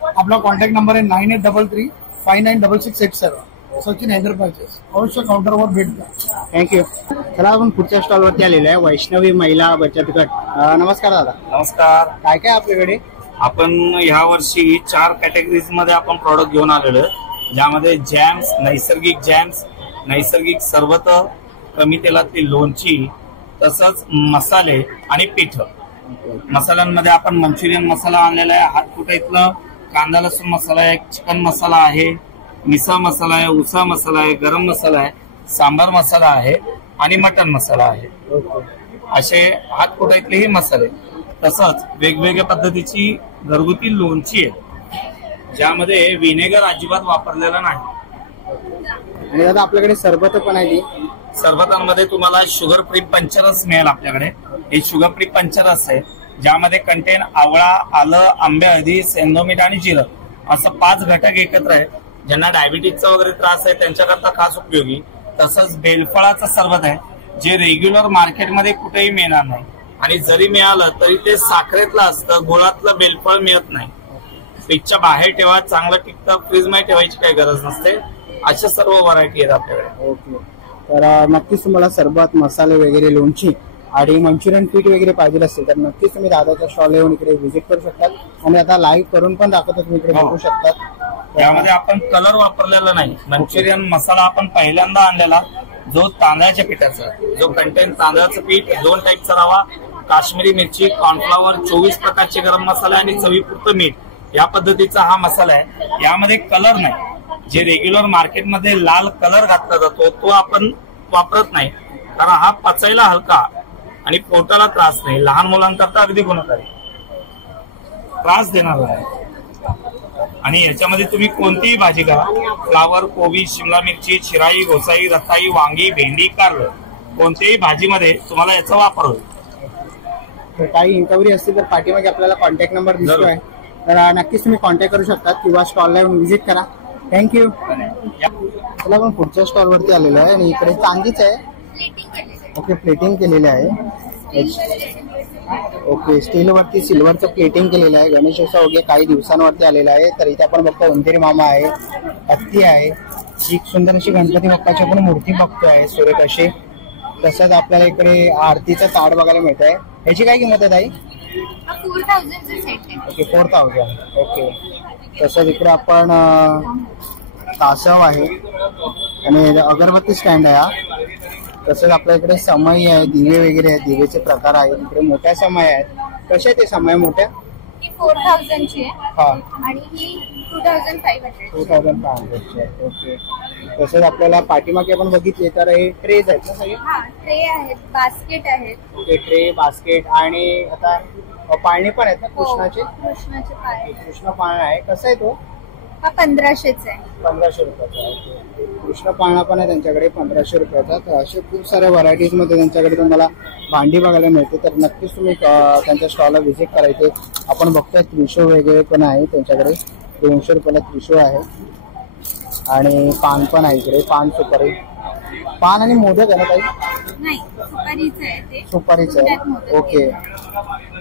आपला कॉन्टॅक्ट नंबर आहे 9833596687. सचिन एंटरप्राइजेस. अवश्य काउंटरवर भेट द्या. थँक्यू. चला आपण पुढच्या स्टॉलवरती आलेलो आहे, वैष्णवी महिला बचत गट. नमस्कार दादा. नमस्कार. काय काय आपल्याकडे? आपण ह्या वर्षी 4 कॅटेगरीज मध्ये आपण प्रॉडक्ट घेऊन आलेलो आहे, ज्यामध्ये जॅम्स, नैसर्गिक सरबत, कमी तेलातली लोणची, तसंच मसाले आणि पीठ. मसाल्यांमध्ये आपण मंचुरियन मसाला आणलेला आहे, हातकुटाईतलं कांदा लसूण मसाला आहे, चिकन मसाला आहे, मिसळ मसाला आहे, उसळ मसाला आहे, गरम मसाला आहे, सांबार मसाला आहे आणि मटन मसाला आहे. असे हातकुटाईतलेही मसाले. तसंच वेगवेगळ्या पद्धतीची घरगुती लोणची आहे, ज्यामध्ये व्हिनेगर अजिबात वापरलेला नाही. आणि दादा आपल्याकडे सरबत पण आहे. सरबतांमध्ये तुम्हाला शुगर फ्री पंचरस मिळेल. आपल्याकडे हे शुगर फ्री पंचरस आहे, ज्यामध्ये कंटेन आवळा, आलं, आंबे, हळदी, सेंदोमीठ आणि जिरं असं 5 घटक एकत्र आहे. ज्यांना डायबिटीजचा वगैरे त्रास आहे त्यांच्याकरता खास उपयोगी. तसंच बेलफळाचं सरबत आहे, जे रेग्युलर मार्केटमध्ये कुठेही मिळणार नाही, आणि जरी मिळालं तरी ते साखरेतलं असतं, गुळातलं बेलफळ मिळत नाही. फ्रीजच्या बाहेर ठेवा, चांगलं टिकतं, फ्रीजमध्ये ठेवायची काही गरज नसते. अशा सर्व व्हरायटी आहेत आपल्याकडे. ओके. तर नक्कीच तुम्हाला सरबत, मसाले वगैरे, लोणची आणि मंचुरियन पीठ वगैरे पाहिजे असेल तर नक्कीच तुम्ही दादाच्या स्टॉल येऊन इकडे व्हिजिट करू शकतात. आणि आता लाईव्ह करून पण दाखवतो, तुम्ही इकडे बघू शकतात. यामध्ये आपण कलर वापरलेला नाही. मंचुरियन मसाला आपण पहिल्यांदा आणलेला, जो तांदळाच्या पिठाचा, जो कंटेन तांदळाचं पीठ, 2 टाईपचा रवा, काश्मीरी मिरची, कॉर्नफ्लॉवर, 24 प्रकारचे गरम मसाले आणि चवीपुरतं मीठ, या पद्धतीचा हा मसाला आहे. यामध्ये कलर नाही. जे रेग्युलर मार्केटमध्ये लाल कलर घातला जातो तो आपण वापरत नाही, कारण हा पचायला हलका आणि पोटाला त्रास नाही. लहान मुलांकरता अगदी गुणकारी, त्रास देणार नाही. आणि याच्यामध्ये तुम्ही कोणतीही भाजी करा, फ्लावर, कोबी, शिमला मिरची, चिराई, घोसाई, रताई, वांगी, भेंडी, कारलं, कोणत्याही भाजीमध्ये तुम्हाला याचा वापर होईल. काही इन्क्वायरी असतील तर पाठीमागे आपल्याला कॉन्टॅक्ट नंबर दिसतोय, तर नक्कीच तुम्ही कॉन्टॅक्ट करू शकता किंवा स्टॉलला येऊन व्हिजिट करा. थँक्यू. चला आपण पुढच्या स्टॉल वरती आलेलो आहे आणि इकडे चांदीच आहे. ओके. प्लेटिंग केलेलं आहे. ओके. स्टील वरती सिल्वरचं प्लेटिंग केलेलं आहे. गणेशोत्सव वगैरे काही दिवसांवरती आलेला आहे. तर इथे आपण बघतो उंदेरी मामा आहे, हत्ती आहे, एक सुंदर अशी गणपती बाप्पाची आपण मूर्ती बघतोय सुरेख अशी. तसंच आपल्याला इकडे आरतीचं ताट बघायला मिळत आहे. याची काय किंमत आहे ताई? 4000 सेट आहे. ओके 4000. ओके. तसंच इकडे आपण कासव आहे आणि अगरबत्ती स्टँड आहे हा. तसंच आपल्या इकडे समई आहे, दिवे वगैरे आहेत, दिवेचे प्रकार आहेत. इकडे मोठ्या समया आहेत. कशा आहेत ते समया मोठ्या? ही 4000 ची आहे हा आणि ही 2500 2500 आहे. ओके. तसंच आपल्याला पाठीमागे आपण बघितले तर हे ट्रेज आहेत ना सगळे? हा ट्रे आहेत, बास्केट आहेत. ओके. ट्रे, बास्केट आणि आता पाळणे पण आहेत ना कृष्णाचे? कृष्णाचे पाय. कृष्ण पाळणा आहे. कसा आहे तो? हा 1500चा आहे. 1500 रुपयाचा आहे. कृष्ण पाळणा पण आहे त्यांच्याकडे 1500 रुपयाचा. तर असे खूप साऱ्या व्हरायटीज मध्ये त्यांच्याकडे तुम्हाला भांडी बघायला मिळते. तर नक्कीच तुम्ही त्यांच्या स्टॉलला व्हिजिट करायचे. आपण बघतोय त्रिशूळ वगैरे पण आहे त्यांच्याकडे. 200 रुपयाला त्रिशूळ आहे आणि पान पण आहे इकडे. पान, सुपारी. पान आणि मोदक आहे ना काही? नाही, सुपारीचं आहे ते. सुपारीचं आहे. ओके.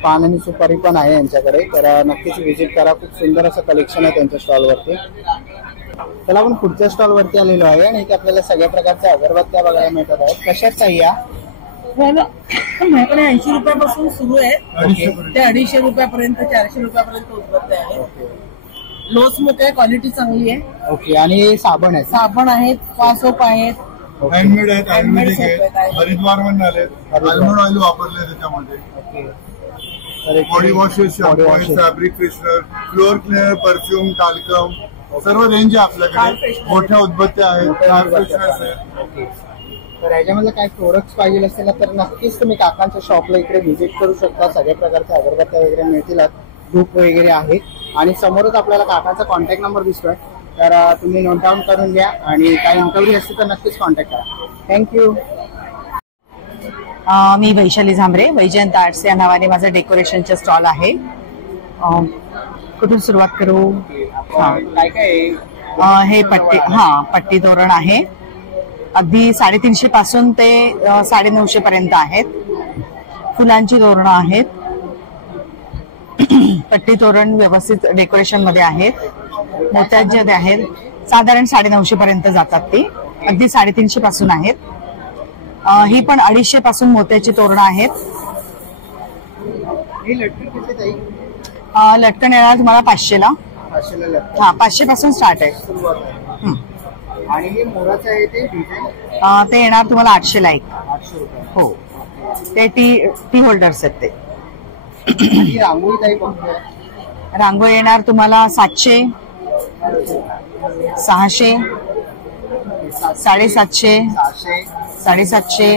पान आणि सुपारी पण आहे यांच्याकडे. तर नक्कीच व्हिजिट करा. खूप सुंदर असं कलेक्शन आहे त्यांच्या स्टॉलवरती. त्याला आपण पुढच्या स्टॉलवरती आलेलो आहे आणि इथे आपल्याला सगळ्या प्रकारच्या अगरबत्त्या बघायला मिळतात आहेत. कशात ताई या? माझ्याकडे 80 रुपयापासून सुरू आहे ते 250 रुपयापर्यंत, 400 रुपयापर्यंत उद्बत्त्या आहे. लो स्मोक आहे, क्वालिटी चांगली आहे. ओके. आणि साबण आहे? साबण आहेत, सोप आहेत, हँडमेड आहेत, आयुर्वेदिक आहेत, हरिद्वार मधून आलेत, आल्मंड ऑइल वापरले त्याच्यामध्ये. Body washes, fabric freshener, floor cleaner, perfume, talcum, सर्व रेंज आहे आपल्याकडे. मोठ्या उदबत्त्या आहेत, फ्रेशनर्स आहेत. तर याच्यामध्ये काही प्रोडक्ट्स पाहिजे असतील तर नक्कीच तुम्ही काकांच्या शॉपला इकडे व्हिजिट करू शकता. सगळ्या प्रकारच्या अगरबत्त्या वगैरे मिळतील, धूप वगैरे आहे आणि समोरच आपल्याला काकांचा कॉन्टॅक्ट नंबर दिसतोय. तर तुम्ही नोट डाऊन करून घ्या आणि काही इन्क्वायरी असतील तर नक्कीच कॉन्टॅक्ट करा. थँक्यू. मी वैशाली झांबरे, वैजयंत आर्ट्स या नावाने माझं डेकोरेशनचं स्टॉल आहे. कुठून सुरुवात करू? काय काय हे पट्टी तोरण आहे. अगदी 350 पासून ते 950 पर्यंत आहेत. फुलांची तोरणं आहेत. पट्टी तोरण व्यवस्थित डेकोरेशन मध्ये आहेत. मोत्याचे आहेत. साधारण 950 पर्यंत जातात ती. अगदी 350 पासून आहेत. ही पण 250 पासून मोत्याची तोरणं आहेत. लटकन येणार तुम्हाला 500 ला. 500 पासून स्टार्ट आहे. आणि मोराचं आहे ते येणार तुम्हाला 800 ला एक. 800 रुपये. हो. ते टी होल्डर्स आहेत ते. रांगोळी काही बघतोय? रांगोळी येणार तुम्हाला 700, 600, 750, 750,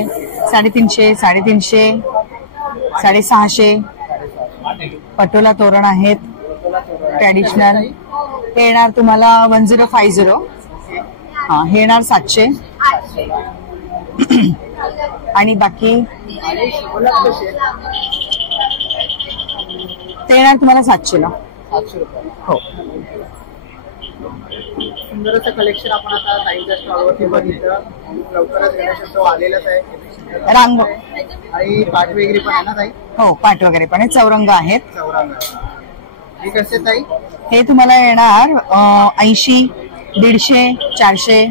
350, 350, 650. पटोला तोरण आहेत ट्रॅडिशनल. ते येणार तुम्हाला 1050. हे येणार 700 आणि बाकी ते येणार तुम्हाला 700 ला. 700 रुपये. हो. सुंदर असं कलेक्शन आपण आता ताईंच्या स्टॉलवरती बघितलं. लवकरच गणेशोत्सव आलेलाच आहे. रांग आणि पाट वगैरे पण आहे ना ताई? हो, पाट वगैरे पण आहे. चौरंग आहेत. चौरंग. हे कसे ताई? हे तुम्हाला येणार 80, 150, 400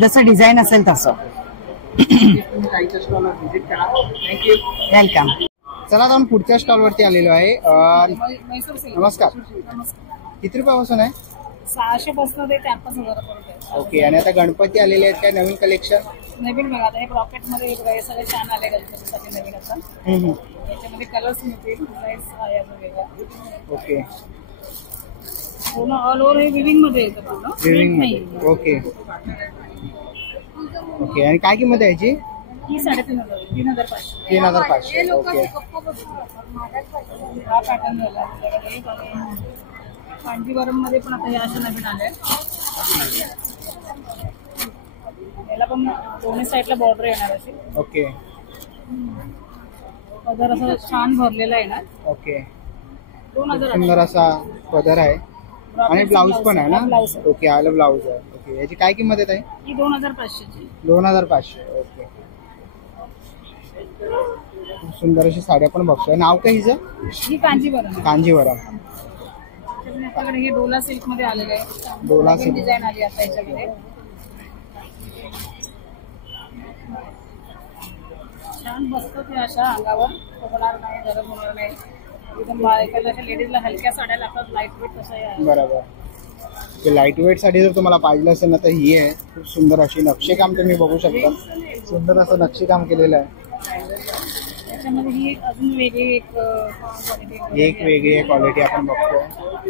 जसं डिझाईन असेल तसं. तुम्ही ताईच्या स्टॉलवर व्हिजिट करा. थँक्यू. वेलकम. चला आता आपण पुढच्या स्टॉलवरती आलेलो आहे. नमस्कार. किती रुपयापासून आहे? 600 पासून ते 4-5 हजारापर्यंत. ओके. आणि आता गणपती आलेले आहेत, काय नवीन कलेक्शन? नवीन बघा आता हे प्रॉफिट मध्ये हे सगळे छान आले गणपतीसाठी नवीन असं. याच्यामध्ये कलर्स मिळतील, डिझाईन्स आहे वेगळ्या. ओके. ऑल ओव्हर हे विविंग मध्ये येतं पूर्ण. विविंग मध्ये. ओके. ओके. आणि काय किंमत आहे याची? ही 3500, 3500. 3500. ओके. हा पॅटर्न झाला आपल्याकडे. कांजीवरम मध्ये पण आता या अशा नवीन आल्या. याला पण दोन्ही साईडला बॉर्डर येणार अशी. ओके. पदर असं छान भरलेला येणार. ओके. 2000 सुंदर असा पदर आहे आणि ब्लाऊज पण आहे ना? ब्लाऊज. ओके. आलं ब्लाऊज आहे. ओके. याची काय किंमत आहे ताई? ही 2500 ची. 2500. ओके. खूप सुंदर अशी साड्या पण बघतोय. नाव काय हिचं? ही कांजीवरम. कांजीवरम. आपल्याकडे हे डोला सिल्क मध्ये आलेलं आहे. डोला सिल्क डिझाईन आली आता याच्यामध्ये. छान बसतो ते अशा अंगावर होणार नाही, गरम होणार नाही. एकदम एखाद्या लेडीजला हलक्या साड्या लागतात लाईट वेट तसं आहे. बरोबर. ते लाईट वेट साठी जर तुम्हाला पाहिजे असेल ना तर ही आहे. खूप सुंदर अशी नक्षीकाम तुम्ही बघू शकता. सुंदर असं नक्षीकाम केलेलं आहे. त्याच्यामध्ये ही अजून वेगळी एक क्वालिटी, एक वेगळी क्वालिटी आपण बघतो.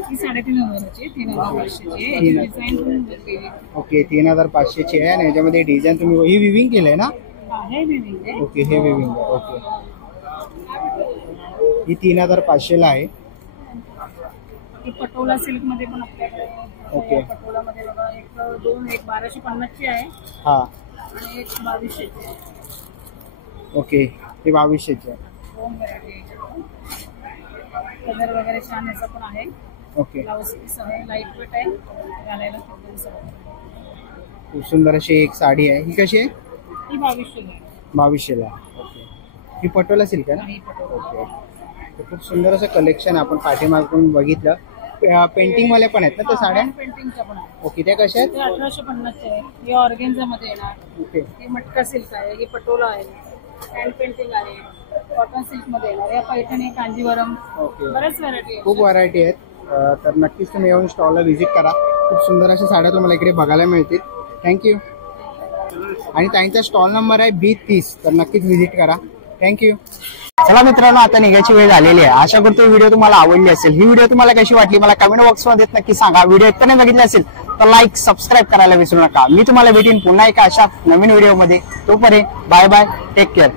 ही 3,500ची 3,500ची. ओके 3,500ची आहे. आणि याच्यामध्ये डिझाईन तुम्ही ही विविंग केलंय ना? हे विविंग आहे. ओके हे विविंग आहे. ओके ही 3,500ला आहे. ही पटोला सिल्क मध्ये पण आपल्याकडे. ओके पटोला मध्ये बघा एक 1,250ची आहे. हा आणि एक 2,200ची आहे. ओके ही 2,200ची आहे. दोन व्हरायटी कलर वगैरे छान याचा पण आहे. ओके ब्लाउज पीस आहे, लाईट वेट आहे, घालायला खूप सुंदर अशी एक साडी आहे. ही कशी आहे? ही 2,200ला आहे. 2,200ला. ओके ही पटोला सिल्क आहे ना? ओके खूप सुंदर असं कलेक्शन आपण पाठीमागून बघितलं. पेंटिंग वाले पण आहेत ना त्या साड्या? पेंटिंगच्या पण आहे. ओके त्या कशा आहेत? 1,850चे आहे. ही ऑर्गेन्झा मध्ये येणार. ओके ही मटका सिल्क आहे, ही पटोला आहे, हँड पेंटिंग आहे, कॉटन सिल्क मध्ये येणार. या पैठणी, कांजीवरम, ओके बऱ्याच व्हरायटी आहेत. खूप व्हरायटी आहेत. तर नक्कीच तुम्ही येऊन स्टॉलला व्हिजिट करा. खूप सुंदर अशा साड्या तुम्हाला इकडे बघायला मिळतील. थँक्यू. आणि त्यांचा स्टॉल नंबर आहे B30. तर नक्कीच व्हिजिट करा. थँक्यू. चला मित्रांनो आता निघायची वेळ झालेली आहे. आशा करतो ही व्हिडिओ तुम्हाला आवडली असेल. ही व्हिडिओ तुम्हाला कशी वाटली मला कमेंट बॉक्समध्ये नक्की सांगा. व्हिडिओ एकदा नाही बघितला असेल तर लाईक सबस्क्राईब करायला विसरू नका. मी तुम्हाला भेटेन पुन्हा एका अशा नवीन व्हिडिओमध्ये. तोपर्यंत बाय बाय, टेक केअर.